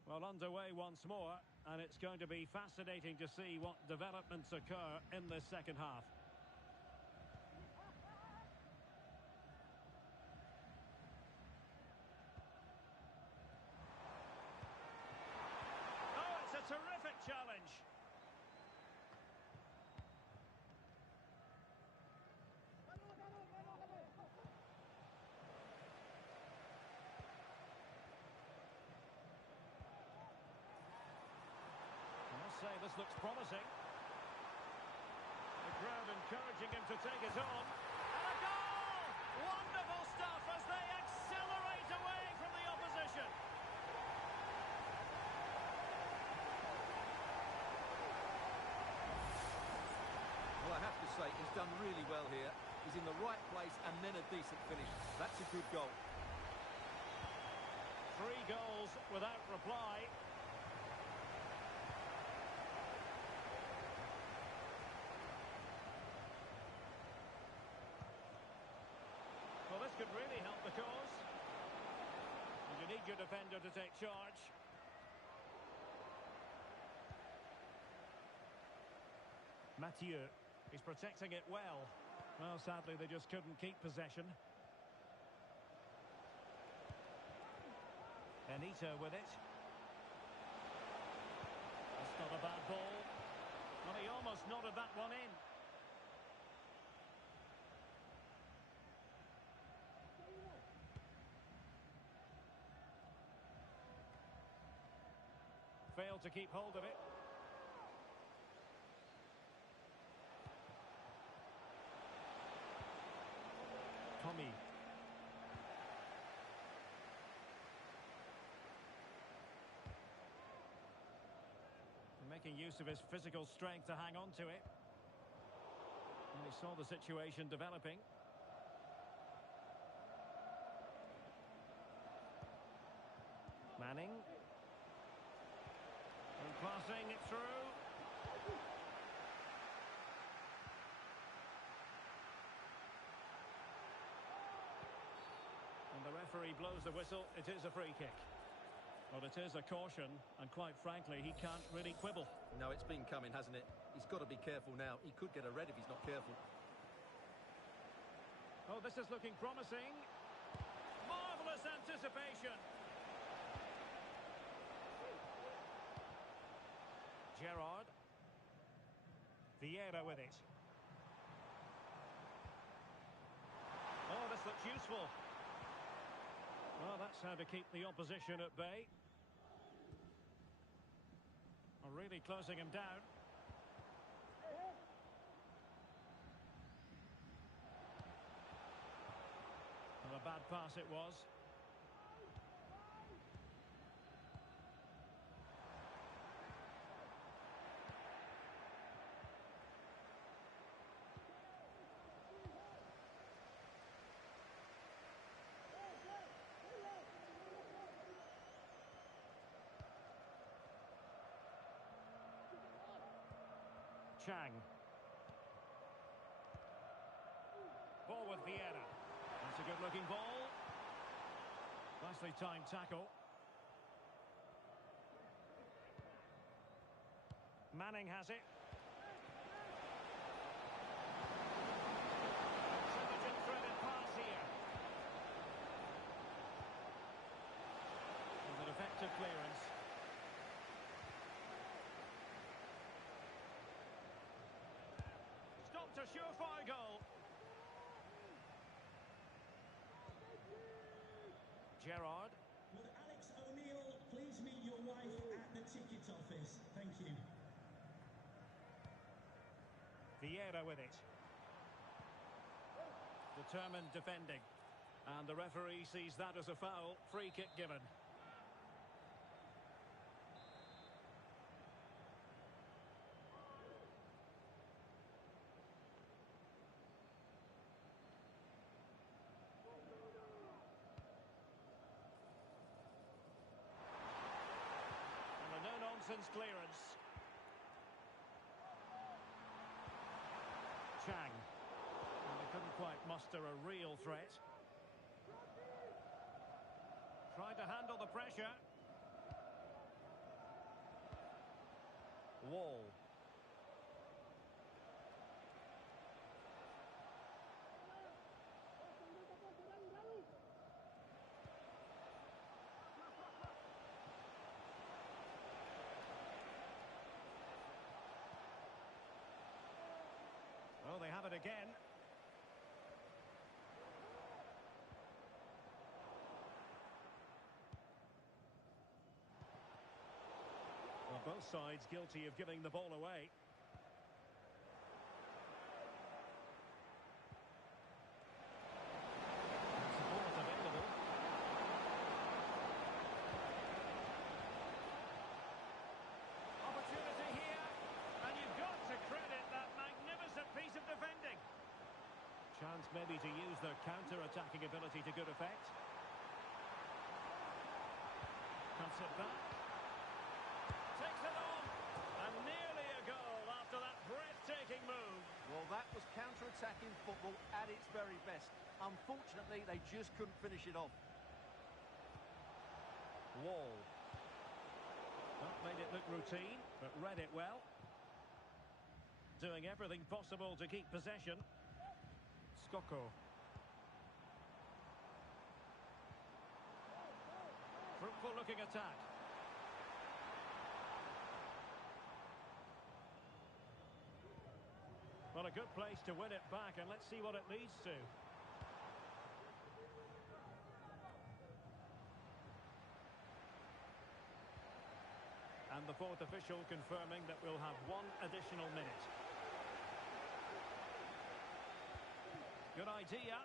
Well, underway once more, and it's going to be fascinating to see what developments occur in the second half. Oh, it's a terrific challenge. Say this looks promising. The crowd encouraging him to take it on. And a goal! Wonderful stuff as they accelerate away from the opposition. Well, I have to say, he's done really well here. He's in the right place and then a decent finish. That's a good goal. 3 goals without reply. Well, this could really help the cause. And you need your defender to take charge. Mathieu. He's protecting it well. Well, sadly, they just couldn't keep possession. Benito with it. That's not a bad ball. Well, he almost nodded that one in. Failed to keep hold of it. Tommy. Making use of his physical strength to hang on to it. And he saw the situation developing. Manning. And passing it through. And the referee blows the whistle. It is a free kick. Well, it is a caution, and quite frankly, he can't really quibble. No, it's been coming, hasn't it? He's got to be careful now. He could get a red if he's not careful. Oh, this is looking promising. Marvellous anticipation. Gerrard. Vieira with it. Oh, this looks useful. Well, that's how to keep the opposition at bay. Really closing him down. Well, a bad pass it was. Chang. Ball with Vieira. That's a good-looking ball. Nicely timed tackle. Manning has it. Intelligent threaded pass here. With an effective clearance. A surefire goal. Gerrard. Would Alex O'Neill please meet your wife at the ticket office? Thank you. Vieira with it. Determined defending. And the referee sees that as a foul. Free kick given. Clearance. Chang. And they couldn't quite muster a real threat. Tried to handle the pressure. Wall. Well, they have it again. Well, both sides guilty of giving the ball away. Support available. Opportunity here, and you've got to credit that magnificent piece of defending. Chance maybe to use their counter-attacking ability to good effect. Cuts it back. Takes it on. And nearly a goal after that breathtaking move. Well, that was counter-attacking football at its very best. Unfortunately, they just couldn't finish it off. Wall. That made it look routine, but read it well. doing everything possible to keep possession. Skoko. Fruitful looking attack. Well, a good place to win it back, and let's see what it leads to. And the fourth official confirming that we'll have one additional minute. Good idea.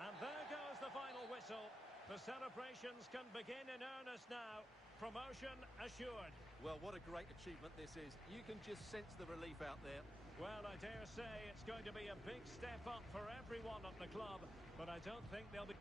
And there goes the final whistle. The celebrations can begin in earnest now. Promotion assured. Well, what a great achievement this is. You can just sense the relief out there. Well, I dare say it's going to be a big step up for everyone at the club, but I don't think they'll be...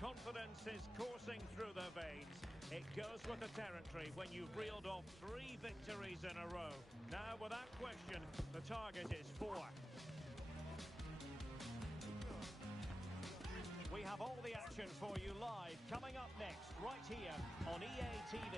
Confidence is coursing through their veins. It goes with the territory when you've reeled off 3 victories in a row. Now, without question, the target is 4. We have all the action for you live coming up next, right here on EA TV.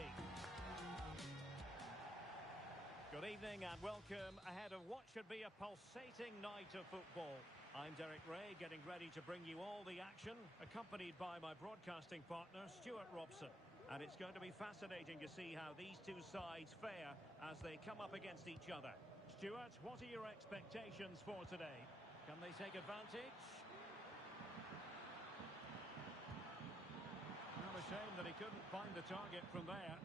Good evening and welcome ahead of what should be a pulsating night of football. I'm Derek Ray, getting ready to bring you all the action, accompanied by my broadcasting partner, Stuart Robson. And it's going to be fascinating to see how these two sides fare as they come up against each other. Stuart, what are your expectations for today? Can they take advantage? Well, a shame that he couldn't find the target from there.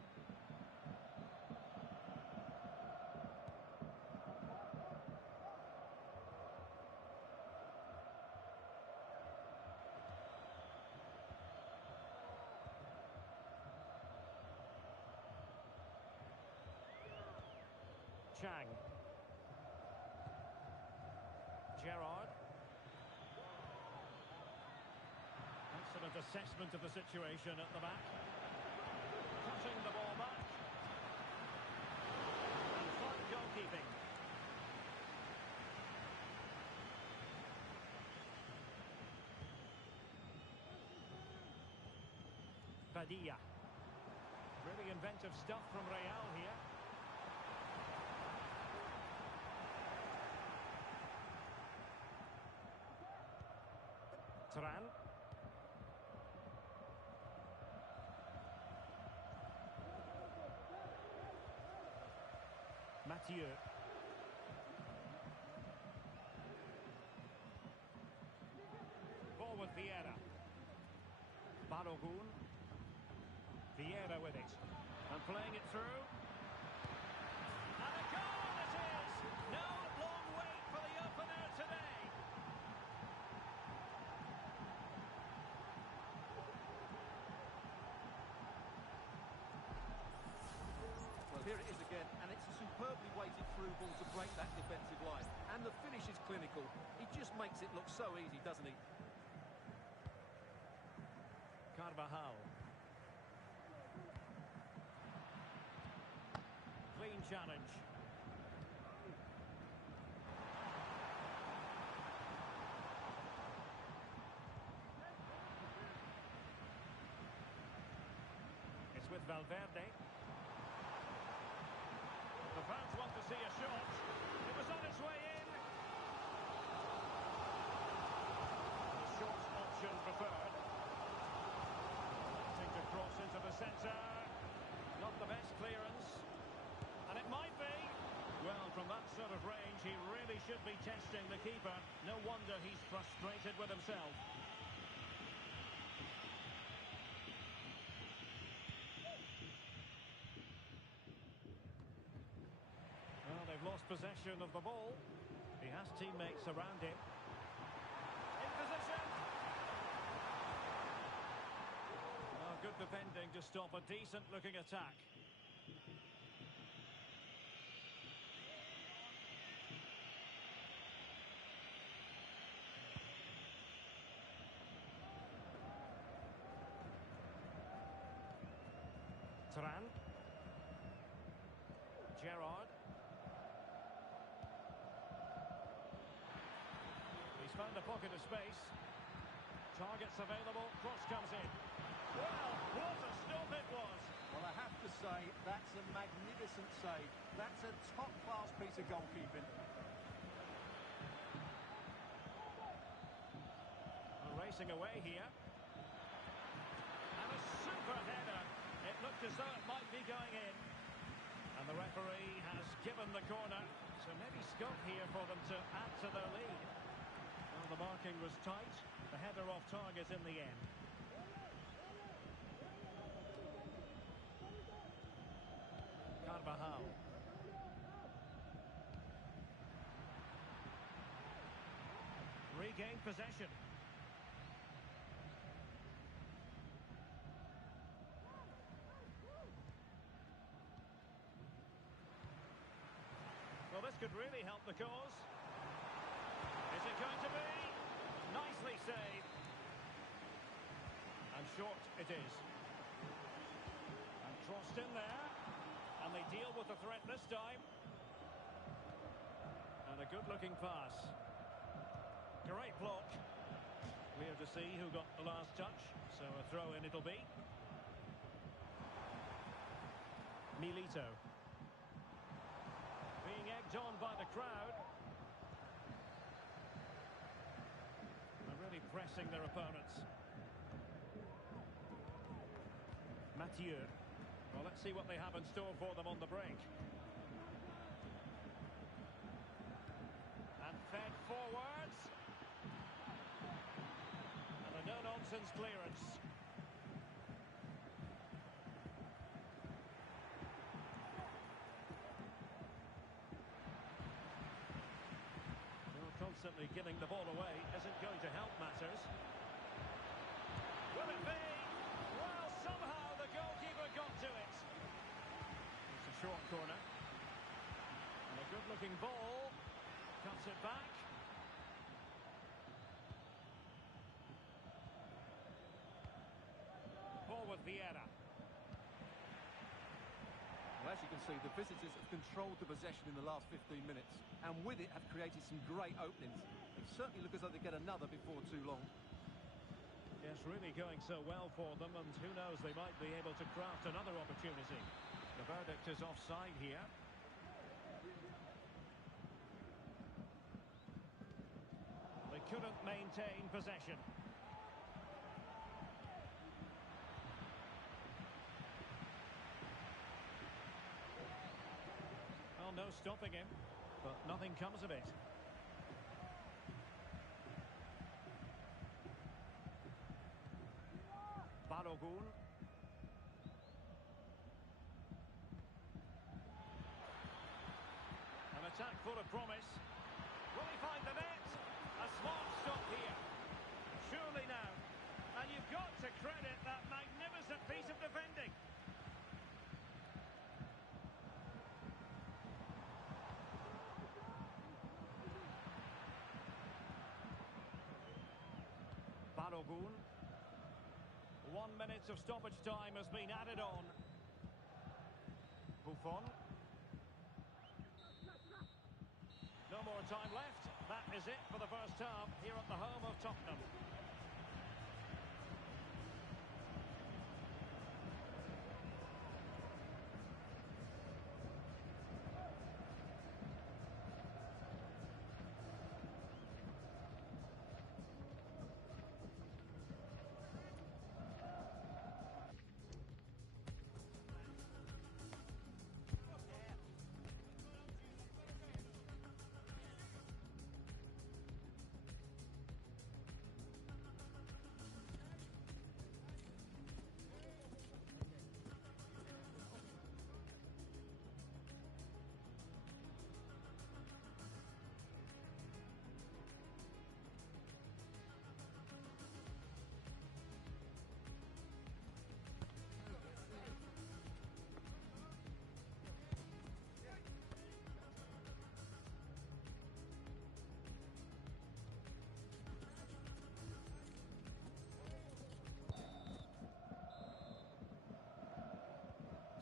Chang. Gerrard. Excellent assessment of the situation at the back. Cutting the ball back. And fine goalkeeping. Padilla. Really inventive stuff from Real here. Turan. Mathieu. Ball with Vieira. Balogun. Vieira with it. And playing it through. And a goal it is! No long wait for the opener today. Well, here it is again, and it's a superbly weighted through ball to break that defensive line. And the finish is clinical. He just makes it look so easy, doesn't he? Carvajal. Clean challenge. It's with Valverde. The fans want to see a shot. It was on its way in. The short option preferred. Attempting to cross into the centre. Not the best clearance. And it might be. Well, from that sort of range, he really should be testing the keeper. No wonder he's frustrated with himself. Well, they've lost possession of the ball. He has teammates around him. In position. Oh, good defending to stop a decent-looking attack. Turan. Gerrard. He's found a pocket of space. Targets available. Cross comes in. Well, what a stop it was. Well, I have to say, that's a magnificent save. That's a top-class piece of goalkeeping. Well, racing away here. And a super header. It looked as though it might be going in. And the referee has given the corner. So maybe scope here for them to add to their lead. Well, the marking was tight. The header off target in the end. Carvajal. Regained possession. Well, this could really help the cause. Is it going to be? Nicely saved. And short it is. And crossed in there. And they deal with the threat this time. And a good-looking pass. Great block. Clear to see who got the last touch. So a throw-in it'll be. Milito. Being egged on by the crowd. They're really pressing their opponents. Mathieu. Well, let's see what they have in store for them on the break. And fed forwards. And a no-nonsense clearance. Well, constantly giving the ball away isn't going to help matters. Will it be? Well, somehow the goalkeeper got to it. It's a short corner. And a good-looking ball. Cuts it back. Ball with Vieira. Well, as you can see, the visitors have controlled the possession in the last 15 minutes. And with it have created some great openings. They certainly look as though they get another before too long. Yes, really going so well for them, and who knows, they might be able to craft another opportunity. The verdict is offside here. They couldn't maintain possession. Well, no stopping him, but nothing comes of it. full of promise. Will he find the net? A smart stop here. Surely now. And you've got to credit that magnificent piece of defending. Balogun. 1 minute of stoppage time has been added on. Buffon. No more time left. That is it for the first half here at the home of Tottenham.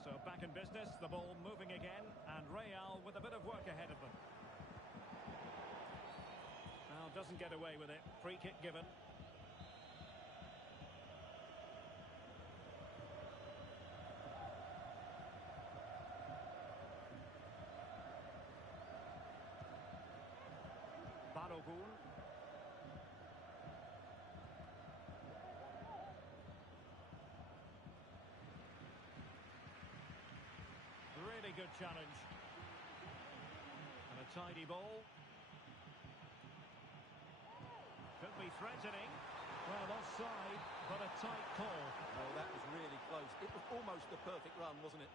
So back in business, the ball moving again, and Real with a bit of work ahead of them. Now doesn't get away with it. Free kick given. Balogun. Really good challenge. And a tidy ball. Could be threatening. Well, offside, but a tight call. Oh, that was really close. It was almost the perfect run, wasn't it?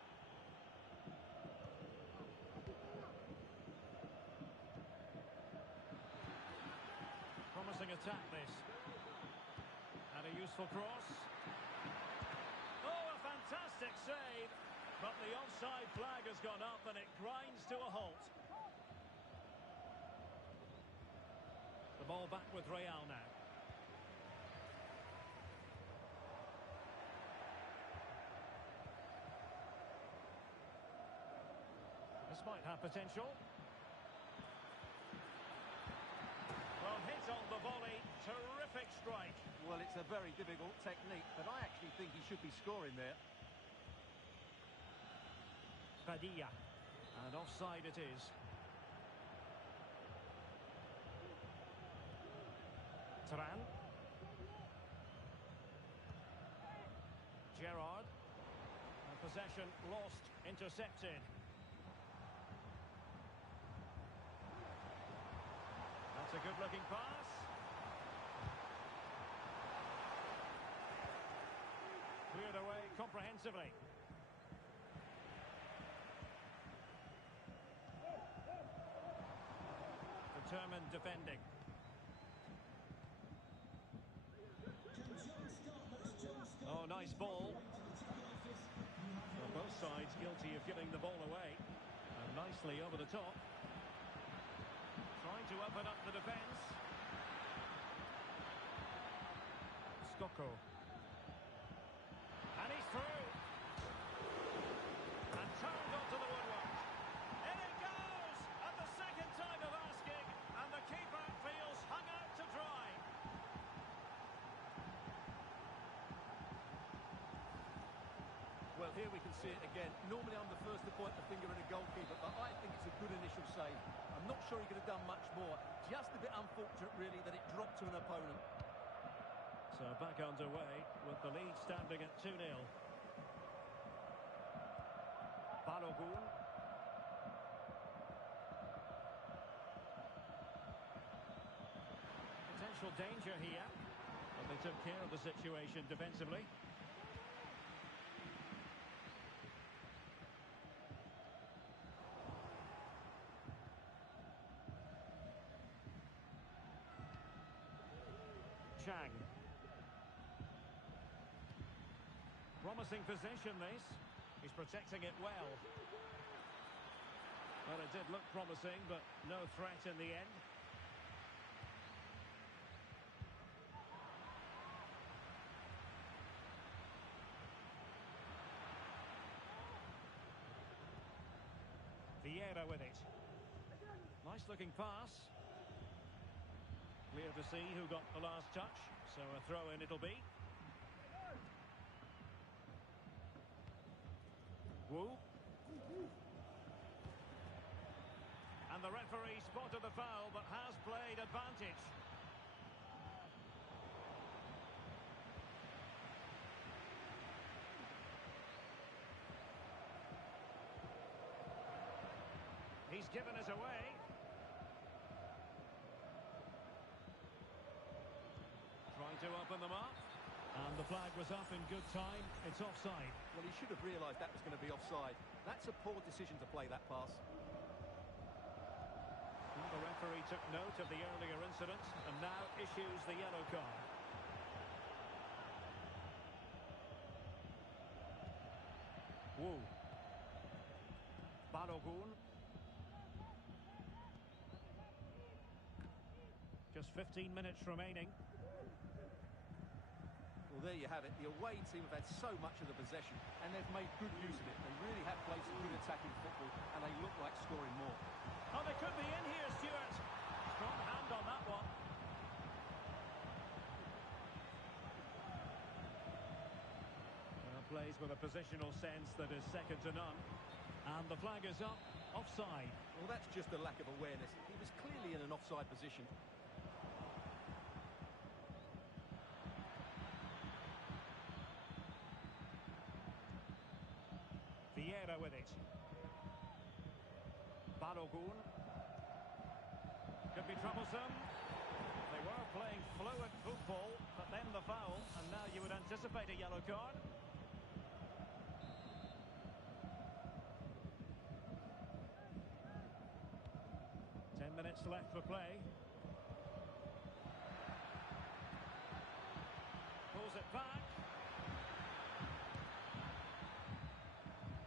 Promising attack, this. And a useful cross. Oh, a fantastic save. But the offside flag has gone up and it grinds to a halt. The ball back with Real now. This might have potential. Well, hit on the volley. Terrific strike. Well, it's a very difficult technique, but I actually think he should be scoring there. Padilla. And offside it is. Turan. Gerrard. And possession lost. Intercepted. That's a good-looking pass. Cleared away comprehensively. Determined defending. Oh, nice ball. Well, both sides guilty of giving the ball away. And nicely over the top. Trying to open up the defence. Skoko. And he's through. And turned onto the woodwork. In it goes! At the second time of asking. And the keeper feels hung out to dry. Well, here we can see it again. Normally I'm the first to point the finger at a goalkeeper, but I think it's a good initial save. I'm not sure he could have done much more. Just a bit unfortunate, really, that it dropped to an opponent. So back underway with the lead standing at 2-0. Balogun. Potential danger here. But they took care of the situation defensively. Chang. Promising possession, this. He's protecting it well. Well, it did look promising, but no threat in the end. Vieira with it. Nice looking pass. Clear to see who got the last touch, so a throw in it'll be. Wu. And the referee spotted the foul but has played advantage. He's given us away. Trying to open them up. And the flag was up in good time. It's offside. Well, he should have realised that was going to be offside. That's a poor decision to play that pass. The referee took note of the earlier incident and now issues the yellow card. Wu. Balogun. Just 15 minutes remaining. Well, there you have it. The away team have had so much of the possession and they've made good use of it. They really have played some good attacking football and they look like scoring more. Oh, they could be in here, Stuart. Strong hand on that one. Well, plays with a positional sense that is second to none. And the flag is up, offside. Well, that's just a lack of awareness. He was clearly in an offside position. Vieira with it. Balogun. Could be troublesome. They were playing fluid football, but then the foul, and now you would anticipate a yellow card. Minutes left for play. Pulls it back.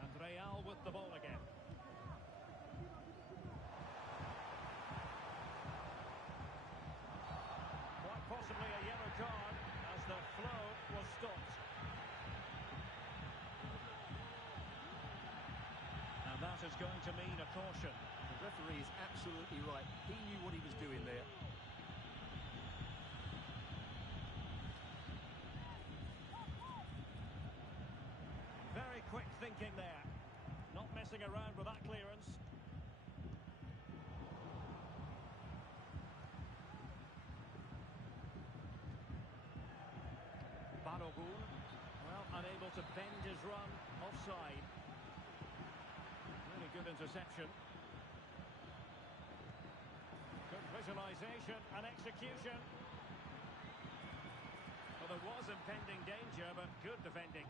And Real with the ball again. Quite possibly a yellow card as the flow was stopped. And that is going to mean a caution. The referee is absolutely right. He knew what he was doing there. Very quick thinking there. Not messing around with that clearance. Balogun, well, unable to bend his run. Offside. Really good interception. Good visualisation and execution. Well, there was impending danger, but good defending.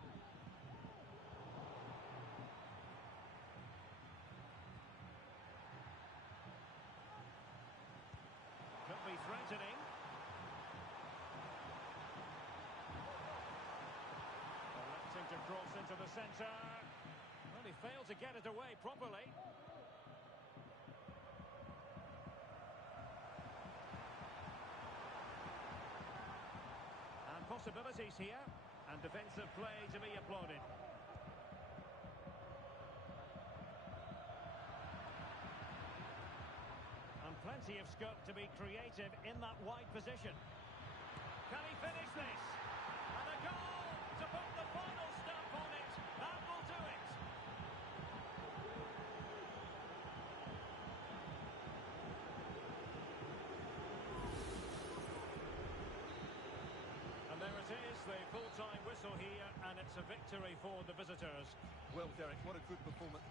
Could be threatening. Electing to cross into the centre. Well, he failed to get it away properly. Possibilities here, and defensive play to be applauded. And plenty of scope to be creative in that wide position. Can he finish this? And a goal to put the final stamp on it. That will do it. And there it is, the full-time whistle here, and it's a victory for the visitors. Well, Derek, what a good performance.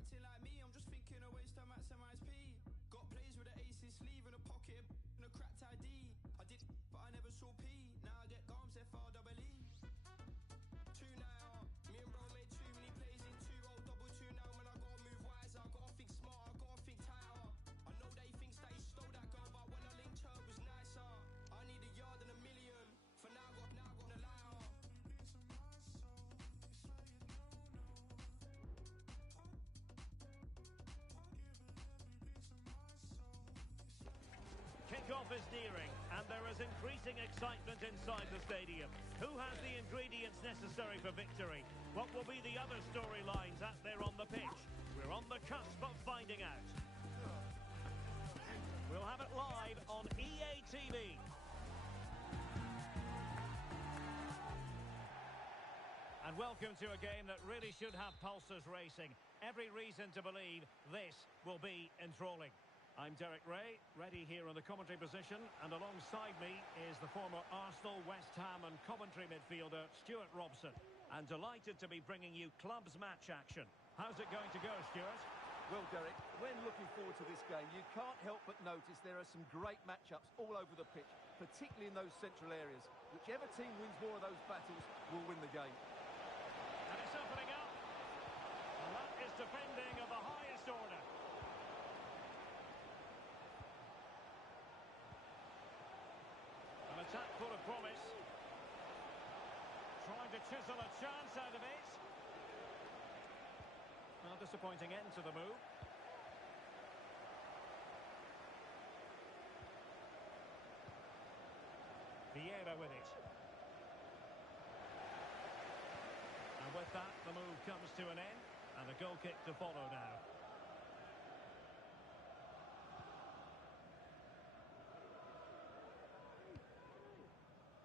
acting like me, I'm just thinking of ways to maximise P. Got plays with an ace in sleeve and a pocket and a cracked ID. I did, but I never saw P. Now I get gums, FREE. Two now, me and bro made too many plays in 2-0 2-2 now. Man, I gotta move wiser, I gotta think smarter, I gotta think tighter. I know that he thinks that he stole that girl, but when I linked her, it was nicer. I need a yard and a million. For now, I got a liar. Kick-off is nearing, and there is increasing excitement inside the stadium. Who has the ingredients necessary for victory? What will be the other storylines out there on the pitch? We're on the cusp of finding out. We'll have it live on EA TV. And welcome to a game that really should have pulses racing. Every reason to believe this will be enthralling. I'm Derek Ray, ready here in the commentary position, and alongside me is the former Arsenal, West Ham and Coventry midfielder Stuart Robson. And delighted to be bringing you clubs match action. How's it going to go, Stuart? Well, Derek, when looking forward to this game, you can't help but notice there are some great matchups all over the pitch, particularly in those central areas. Whichever team wins more of those battles will win the game. And it's opening up. And that is defending of the highest order. An attack full of promise. Trying to chisel a chance out of it. Well, disappointing end to the move. Vieira with it. And with that, the move comes to an end. And a goal kick to follow now.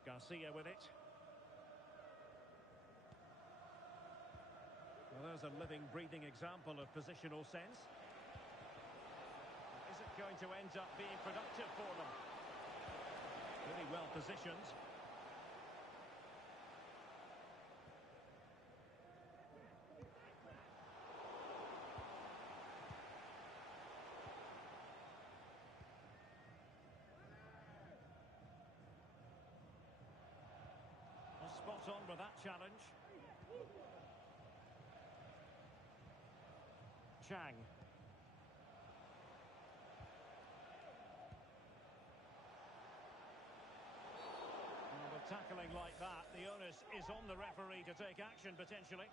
Garcia with it. Well, there's a living, breathing example of positional sense. Is it going to end up being productive for them? Really well positioned. Spot on with that challenge. Chang. Well, with tackling like that, the onus is on the referee to take action potentially.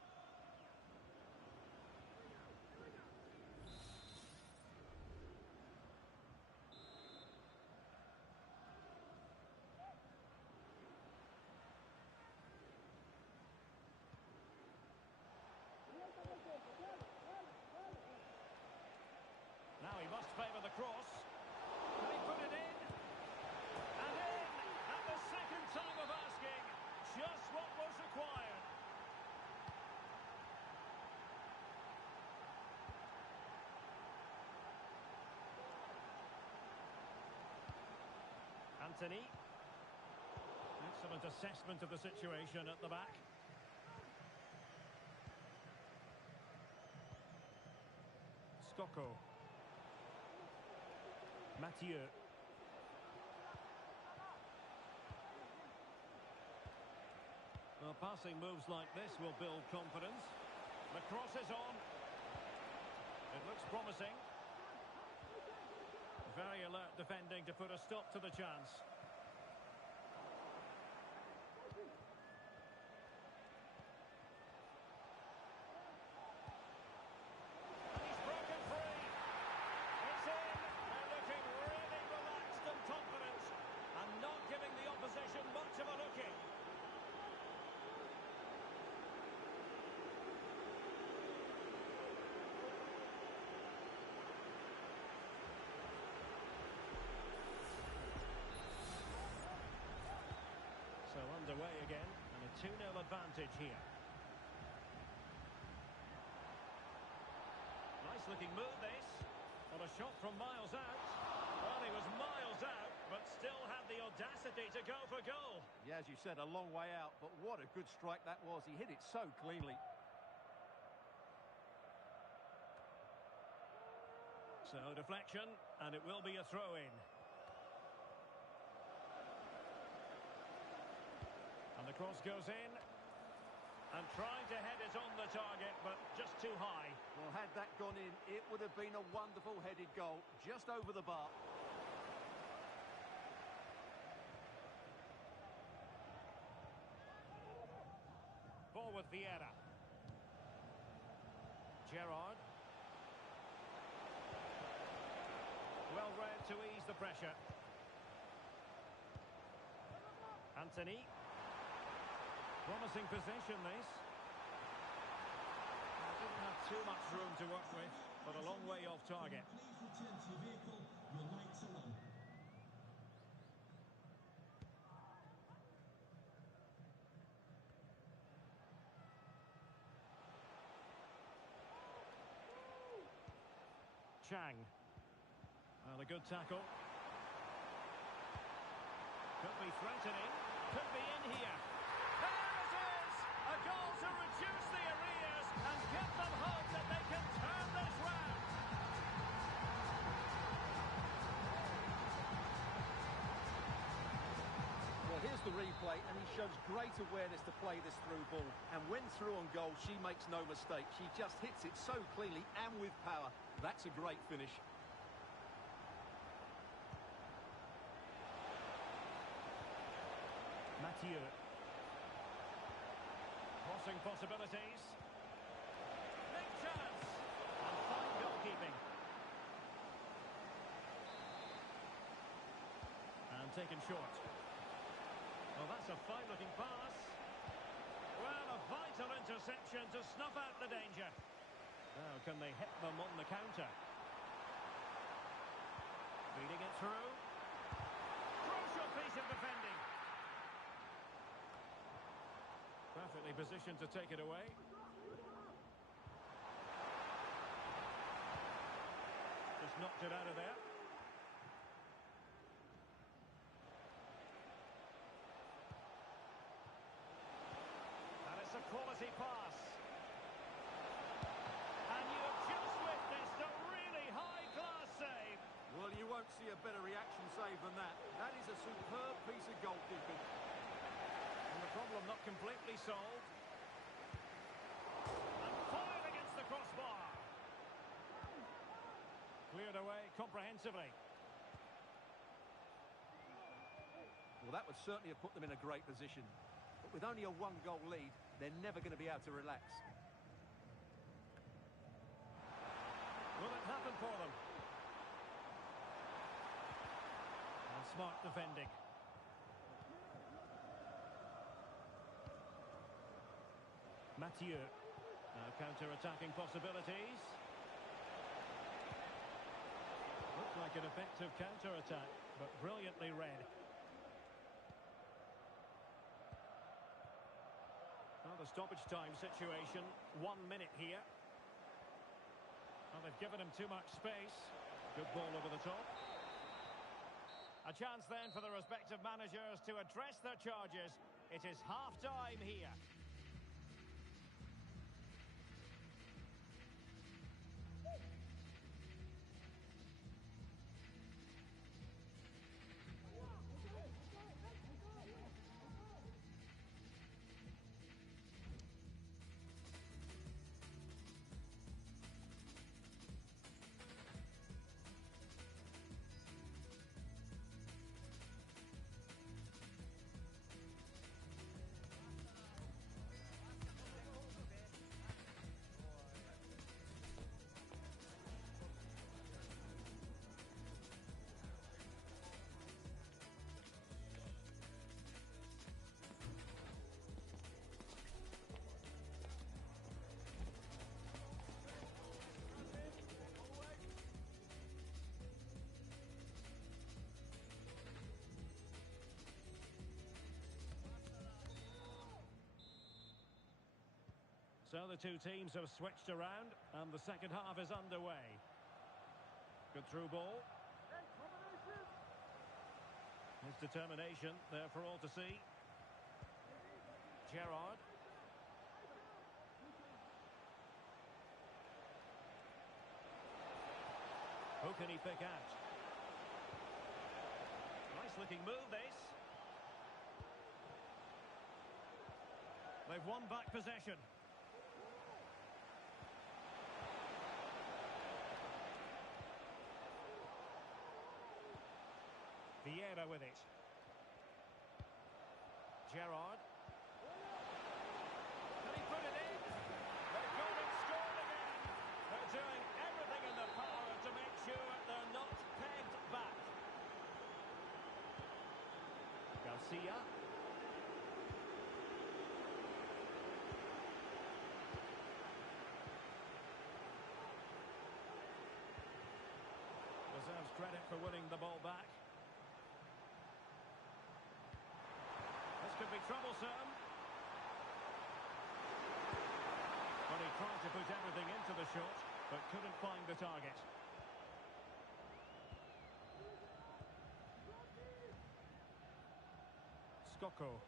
Now he must favour the cross. Can he put it in? And in! At the second time of asking. Just what was required. Anthony. Excellent assessment of the situation at the back. Skoko. Mathieu. Well, passing moves like this will build confidence. The cross is on. It looks promising. Very alert defending to put a stop to the chance. So underway again, and a 2-0 advantage here. Nice looking move this. Well, a shot from miles out. Well, he was miles out, but still had the audacity to go for goal. Yeah, as you said, a long way out, but what a good strike that was. He hit it so cleanly. So deflection, and it will be a throw-in. And the cross goes in. And trying to head it on the target, but just too high. Well, had that gone in, it would have been a wonderful headed goal, just over the bar. Ball with Vieira. Gerrard. Well read to ease the pressure. Anthony. Promising possession, this. Didn't have too much room to work with, but a long way off target. Please return to your vehicle. Your lights are on. Chang. Well, a good tackle. Could be threatening. Could be in here. There it is! A goal to reduce the arrears and give them hope that they can turn this round. Well, here's the replay, and he shows great awareness to play this through ball. And when through on goal, she makes no mistake. She just hits it so cleanly and with power. That's a great finish. Mathieu. Crossing possibilities. Big chance. And fine goalkeeping. And taken short. Well, that's a fine-looking pass. Well, a vital interception to snuff out the danger. Now, can they hit them on the counter? Feeding it through. Crucial piece of defending. Perfectly positioned to take it away. Just knocked it out of there. And it's a quality pass. And you have just witnessed a really high-class save. Well, you won't see a better reaction save than that. That is a superb piece of goalkeeping. And the problem not completely solved. And foiled against the crossbar. Cleared away comprehensively. Well, that would certainly have put them in a great position. But with only a one-goal lead, they're never going to be able to relax. Will it happen for them? And smart defending. Mathieu. Now counter-attacking possibilities. Looked like an effective counter-attack, but brilliantly read. Well, the stoppage time situation, 1 minute here. Well, they've given him too much space. Good ball over the top. A chance then for the respective managers to address their charges. It is half-time here. So the two teams have switched around and the second half is underway. Good through ball. His determination there for all to see. Gerrard. Who can he pick out? Nice looking move, this. They've won back possession. Vieira with it. Gerrard. Can he put it in? They've gone and scored again. They're doing everything in their power to make sure they're not pegged back. Garcia. Deserves credit for winning the ball back. This could be troublesome. But he tried to put everything into the shot, but couldn't find the target. Skoko.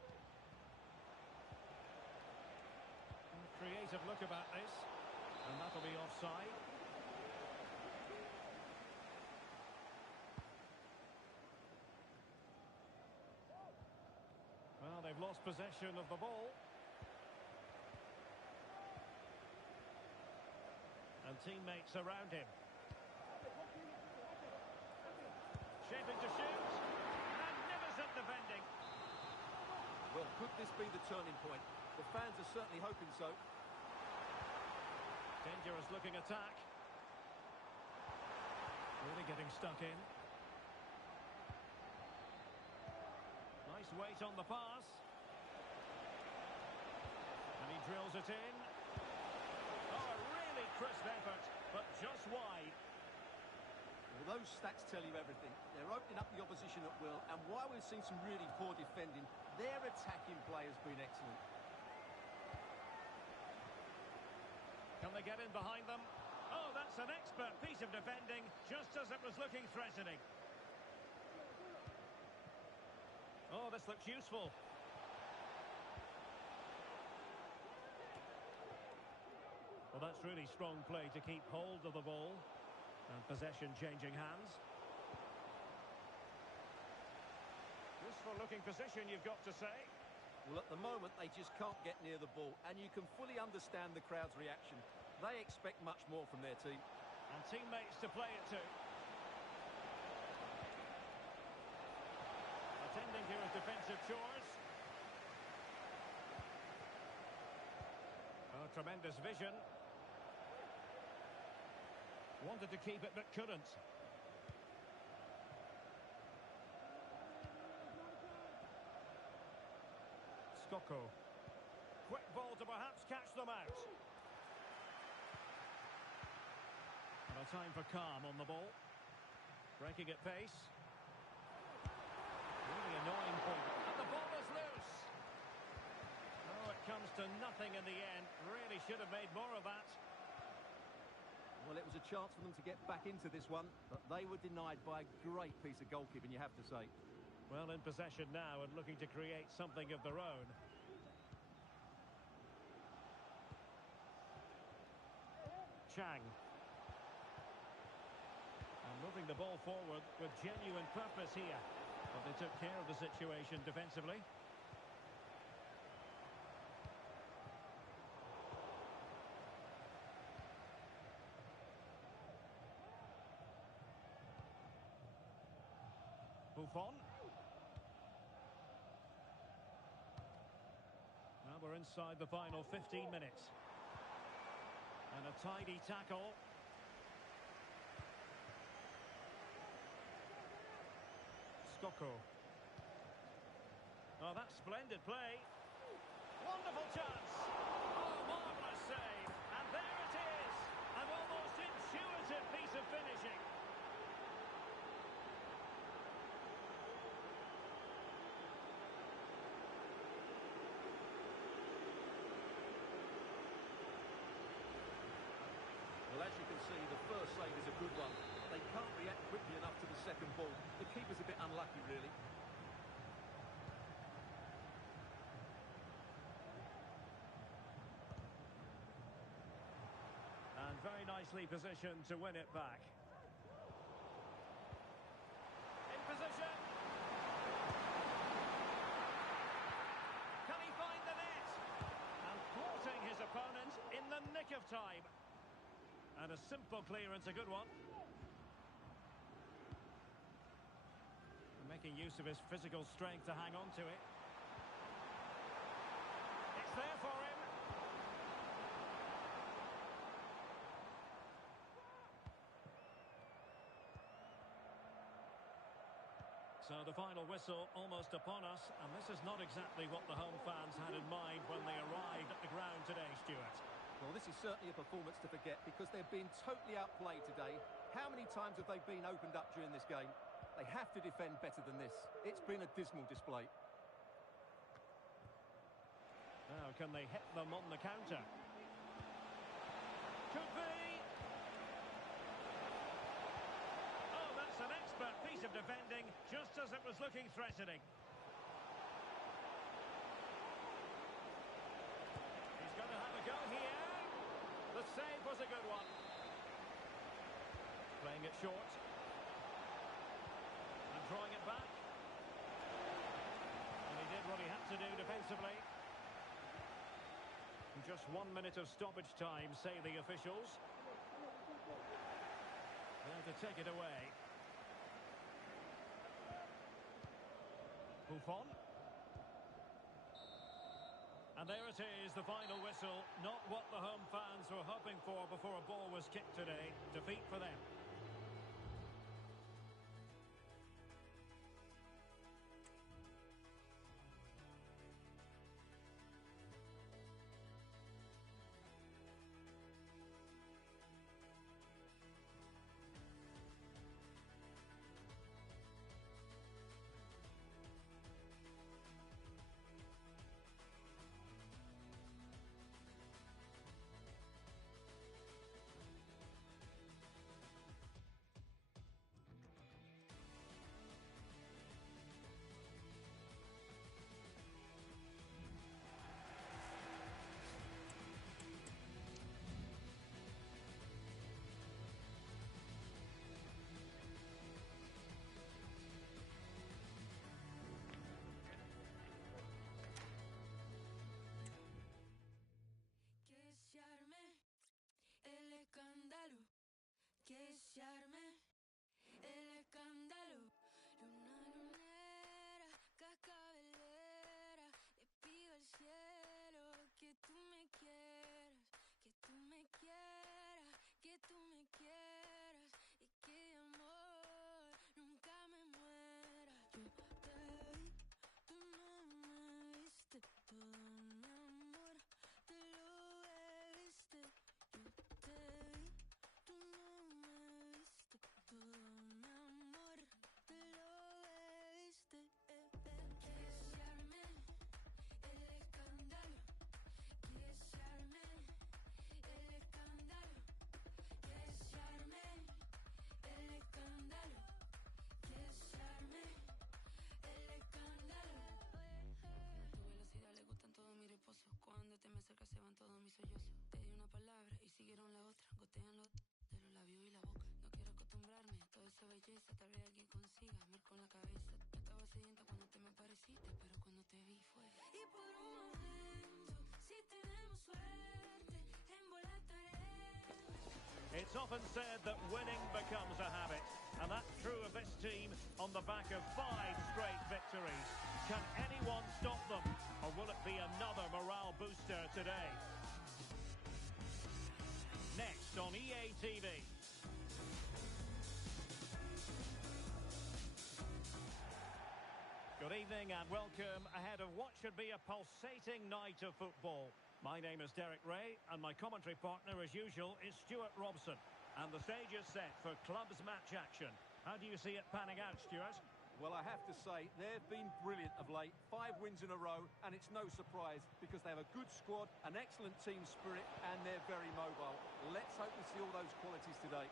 Creative look about this. And that'll be offside. Well, they've lost possession of the ball. And teammates around him. Shaping to shoot. Magnificent defending. Well, could this be the turning point? The fans are certainly hoping so. Dangerous looking attack. Really getting stuck in. Nice weight on the pass. And he drills it in. Oh, a really crisp effort, but just wide. Well, those stats tell you everything. They're opening up the opposition at will, and while we've seen some really poor defending, their attacking play has been excellent. Can they get in behind them? Oh, that's an expert piece of defending, just as it was looking threatening. Oh, this looks useful. Well, that's really strong play to keep hold of the ball. And possession changing hands. Useful looking position, you've got to say. Well, at the moment, they just can't get near the ball, and you can fully understand the crowd's reaction. They expect much more from their team. And teammates to play it to. Attending to his defensive chores. Oh, tremendous vision. Wanted to keep it, but couldn't. Skoko. Quick ball to perhaps catch them out. And a time for calm on the ball. Breaking at pace. Really annoying point. And the ball is loose. Oh, it comes to nothing in the end. Really should have made more of that. Well, it was a chance for them to get back into this one, but they were denied by a great piece of goalkeeping, you have to say. Well, in possession now and looking to create something of their own. Chang. And moving the ball forward with genuine purpose here. But they took care of the situation defensively. Buffon. Now we're inside the final 15 minutes. And a tidy tackle. Skoko. Oh, that's splendid play. Wonderful chance. Oh, marvellous save. And there it is. An almost intuitive piece of finishing. Well, as you can see, the first save is a good one. They can't react quickly enough to the second ball. The keeper's a bit unlucky, really. And very nicely positioned to win it back. nick of time. And a simple clearance, a good one. Making use of his physical strength to hang on to it. It's there for him. So the final whistle almost upon us, and this is not exactly what the home fans had in mind when they arrived at the ground today, Stuart. Well, this is certainly a performance to forget because they've been totally outplayed today. How many times have they been opened up during this game? They have to defend better than this. It's been a dismal display. Now, can they hit them on the counter? Could be. Oh, that's an expert piece of defending, just as it was looking threatening. He's going to have a go here. The save was a good one. Playing it short. And drawing it back. And he did what he had to do defensively. Just 1 minute of stoppage time, say the officials. There to take it away. Buffon. And there it is, the final whistle. Not what the home fans were hoping for before a ball was kicked today. Defeat for them. Que se arme el escándalo. Luna lunera, cascabelera. Le pido al cielo que tú me quieras, que tú me quieras, que tú me quieras y que de amor nunca me muera. Yo te vi, tú no me viste, todo mi amor te lo bebiste. Yo te vi, tú no me viste, todo mi amor te lo bebiste. Que se arme el escándalo, que se arme el escándalo, que se arme el escándalo, que se arme el escándalo. Tu velocidad le gustan todos mis reposos. Cuando te me acercas se van todos mis sollozos. Te di una palabra y siguieron la otra. Gotean los de los labios y la boca. No quiero acostumbrarme a toda esa belleza. Tal vez alguien consiga amar con la cabeza. Yo estaba sedienta cuando te me pareciste, pero cuando te vi fue. Y por un momento, si tenemos suerte, embolataremos. It's often said that winning becomes a habit, and that's true of this team on the back of 5 straight victories. Can anyone stop them, or will it be another morale booster today? Next on EA TV. Good evening and welcome ahead of what should be a pulsating night of football. My name is Derek Ray, and my commentary partner, as usual, is Stuart Robson. And the stage is set for clubs match action. How do you see it panning out, Stuart? Well, I have to say, they've been brilliant of late. 5 wins in a row, and it's no surprise because they have a good squad, an excellent team spirit, and they're very mobile. Let's hope we see all those qualities today.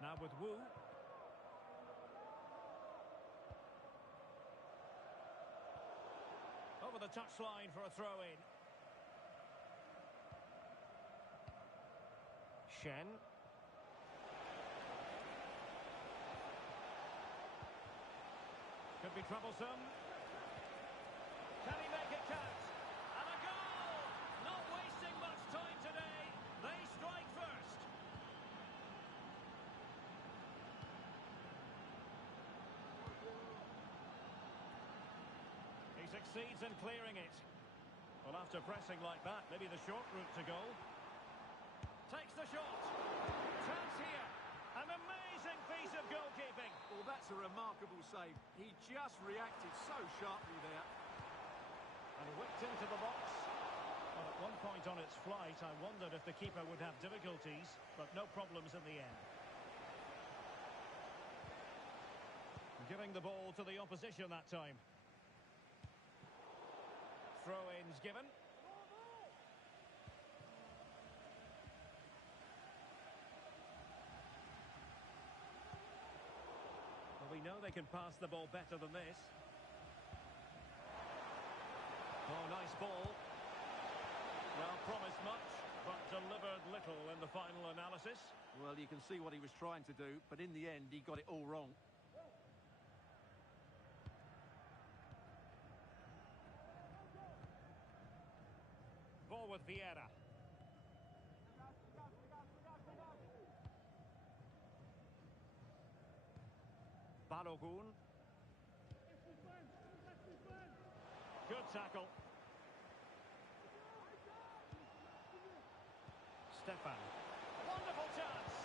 Now with Wu. Over the touchline for a throw-in. Shen. Could could be troublesome. Can he make it count? And a goal! Not wasting much time today. They strike first. He succeeds in clearing it. Well, after pressing like that, maybe the short route to goal. Takes the shot. Chance here. An amazing piece of goalkeeping. Well, that's a remarkable save. He just reacted so sharply there. And whipped into the box. Well, at one point on its flight, I wondered if the keeper would have difficulties, but no problems in the end. Giving the ball to the opposition that time. Throw-ins given. Well, we know they can pass the ball better than this. Oh, nice ball. Well, promised much, but delivered little in the final analysis. Well, you can see what he was trying to do, but in the end, he got it all wrong. Ball with Vieira. Balogun. Good tackle. Stefan. Wonderful chance.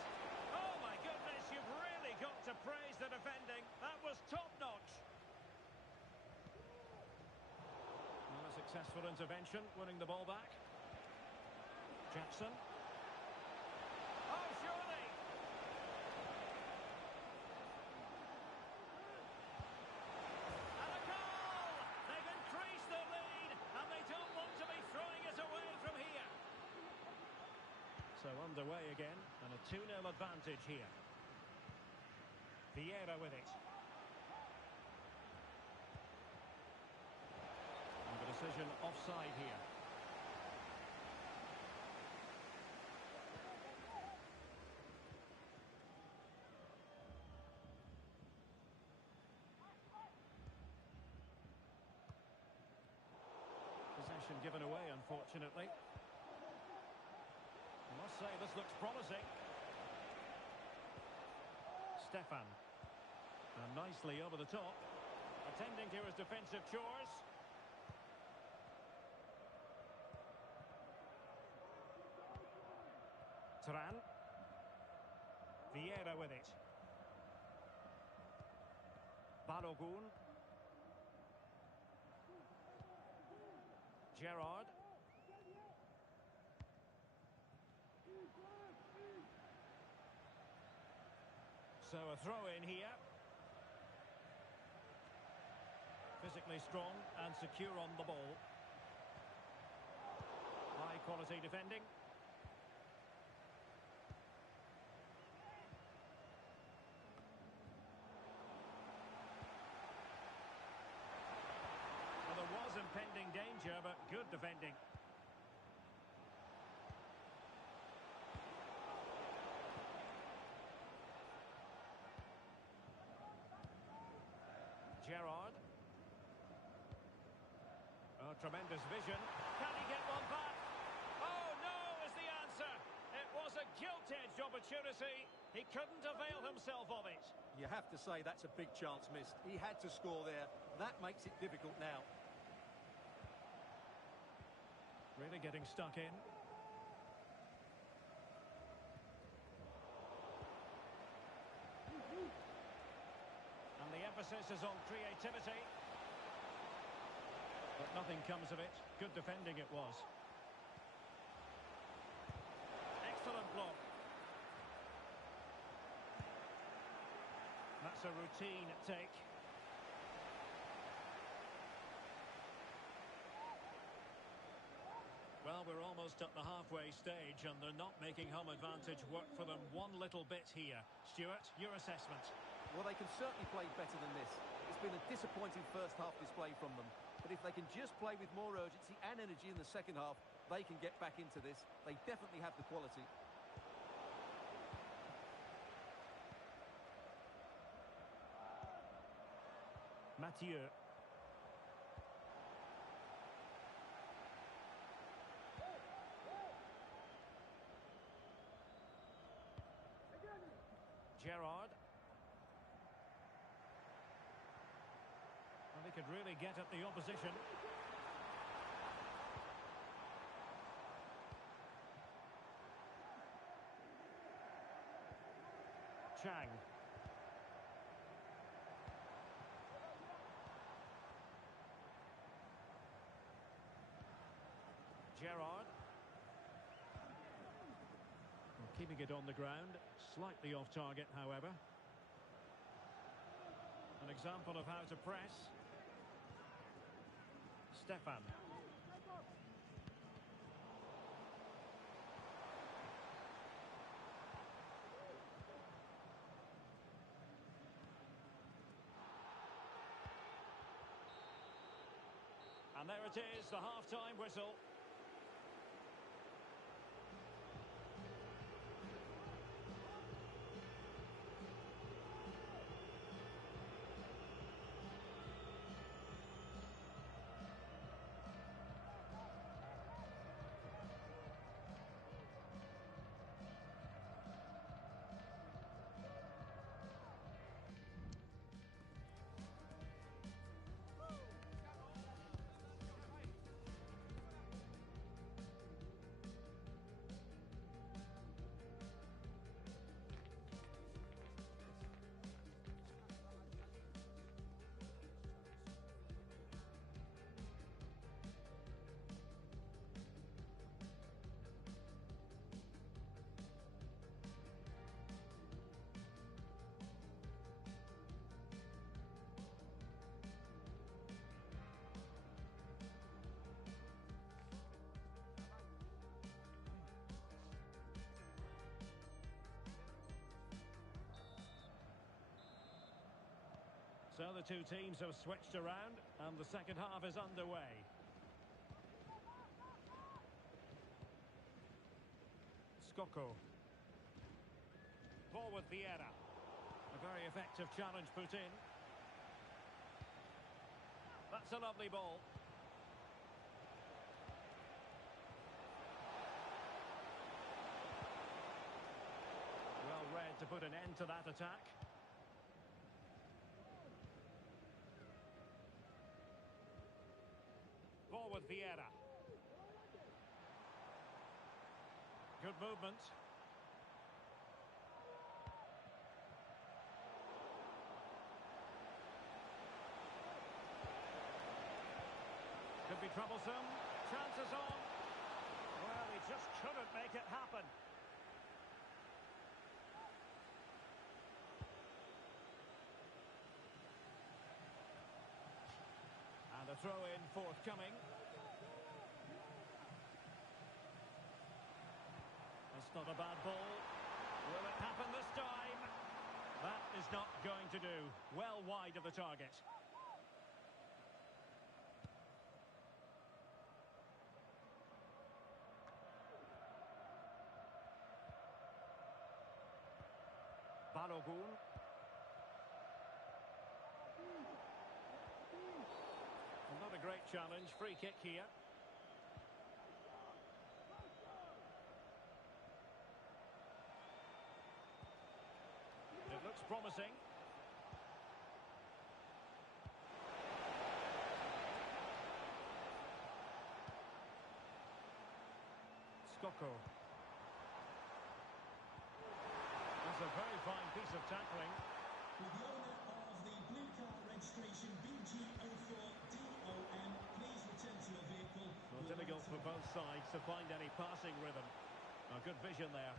Oh my goodness, you've really got to praise the defending. That was top-notch. Well, a successful intervention, winning the ball back. Jackson. Oh, surely! And a goal! They've increased their lead, and they don't want to be throwing it away from here. So underway again, and a 2-0 advantage here. Vieira with it. And the decision offside here. Possession given away, unfortunately. I must say, this looks promising. Stefan. And nicely over the top. Attending to his defensive chores. Turan. Vieira with it. Balogun. Gerrard. So a throw in here. Physically strong and secure on the ball. High quality defending. Well, there was impending danger, but good defending. Gerrard. Oh, tremendous vision. Can he get one back? Oh, no is the answer. It was a gilt-edged opportunity. He couldn't avail himself of it. You have to say that's a big chance missed. He had to score there. That makes it difficult now. Really getting stuck in. And the emphasis is on creativity. But nothing comes of it. Good defending it was. Excellent block. That's a routine take. Well, we're almost at the halfway stage and they're not making home advantage work for them one little bit here. Stuart, your assessment? Well, they can certainly play better than this. It's been a disappointing first half display from them. But if they can just play with more urgency and energy in the second half, they can get back into this. They definitely have the quality. Mathieu. Gerrard. And he could really get at the opposition. Chang. Gerrard. Well, keeping it on the ground, slightly off target, however. An example of how to press. Stefan. And there it is, the half-time whistle. So the two teams have switched around and the second half is underway. Skoko. Ball with Vieira. A very effective challenge put in. That's a lovely ball. Well read to put an end to that attack. Ball with Vieira. Good movement. Could be troublesome. Chances on. Well, he just couldn't make it happen. And a throw-in forthcoming. That's not a bad ball. Will it happen this time? That is not going to do. Well wide of the target. Balogun. Not a great challenge. Free kick here. It looks promising. Skoko. That's a very fine piece of tackling. With the owner of the blue car registration BG04DOM, please return to your vehicle. Well, difficult for both sides to find any passing rhythm. Oh, good vision there.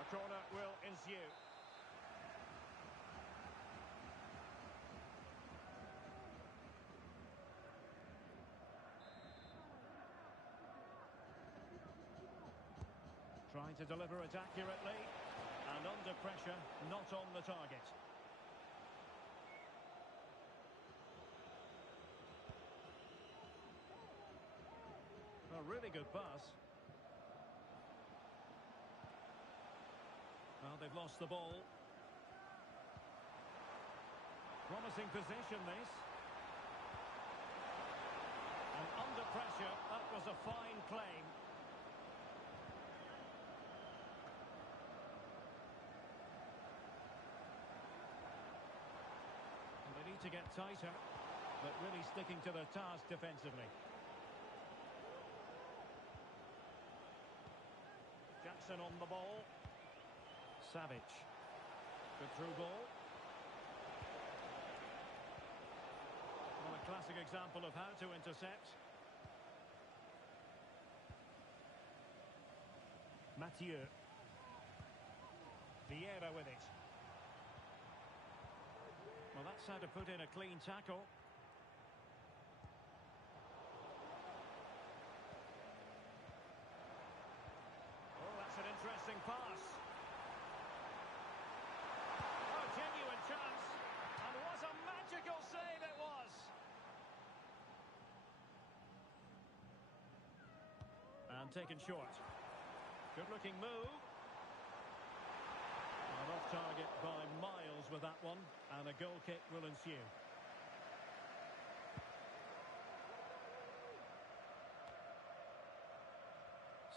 A corner will ensue. Trying to deliver it accurately, and under pressure, not on the target. A really good pass. they've lost the ball. Promising position, this. And under pressure, that was a fine claim. And they need to get tighter, but really sticking to their task defensively. Jackson on the ball. Savic. Good through ball. Well, a classic example of how to intercept. Mathieu. Vieira with it. Well, that's how to put in a clean tackle. Oh, that's an interesting pass. Oh, genuine chance. And what a magical save it was. And taken short. Good-looking move. And off target by miles with that one. And a goal kick will ensue.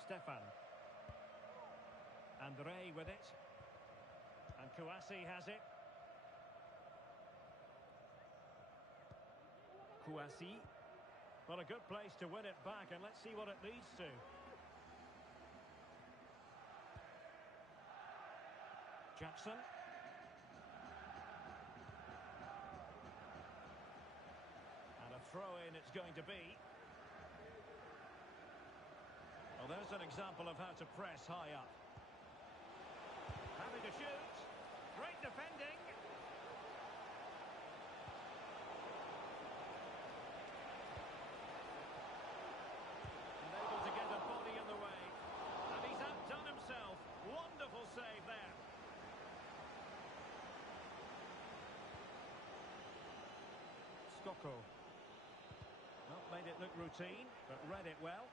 Stefan. Andre with it. And Kouassi has it. Kouassi. Well, a good place to win it back, and let's see what it leads to. Jackson. And a throw-in it's going to be. Well, there's an example of how to press high up. Having to shoot. Great defending. And able to get a body in the way. And he's outdone himself. Wonderful save there. Skoko. Well, made it look routine, but read it well.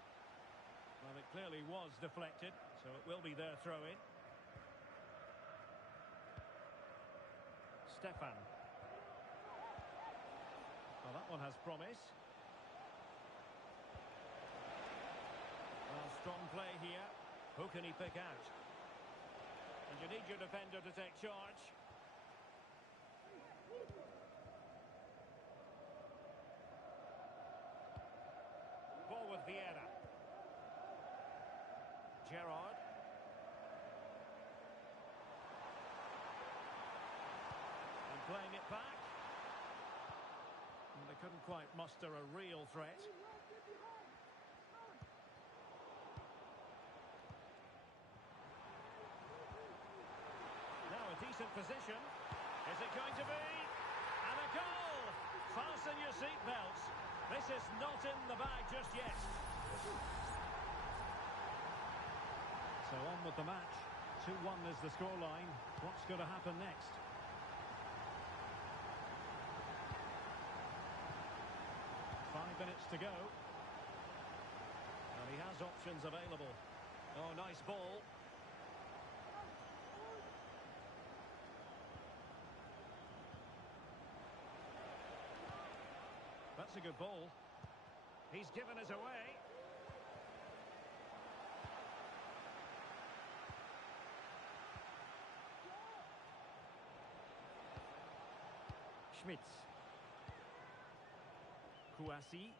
Well, it clearly was deflected, so it will be their throw-in. Stefan. Well, that one has promise. Well, strong play here. Who can he pick out? And you need your defender to take charge. Ball with Vieira. Gerrard. And playing it back. And they couldn't quite muster a real threat. Now a decent position. Is it going to be? And a goal! Fasten your seatbelts. This is not in the bag just yet. So on with the match. 2-1 is the scoreline. What's going to happen next? Five minutes to go. And he has options available. Oh, nice ball. That's a good ball. He's given us away. Schmitz. Kouassi.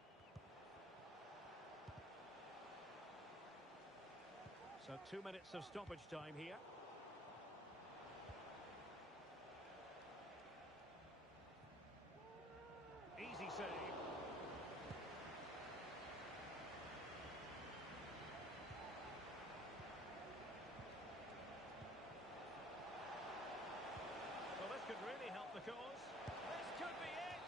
So 2 minutes of stoppage time here. Easy save. Well, this could really help the cause. This could be it!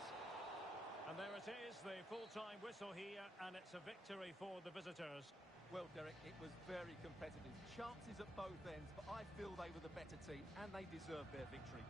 And there it is, the full-time whistle here, and it's a victory for the visitors. Well, Derek, it was very competitive. Chances at both ends, but I feel they were the better team, and they deserved their victory.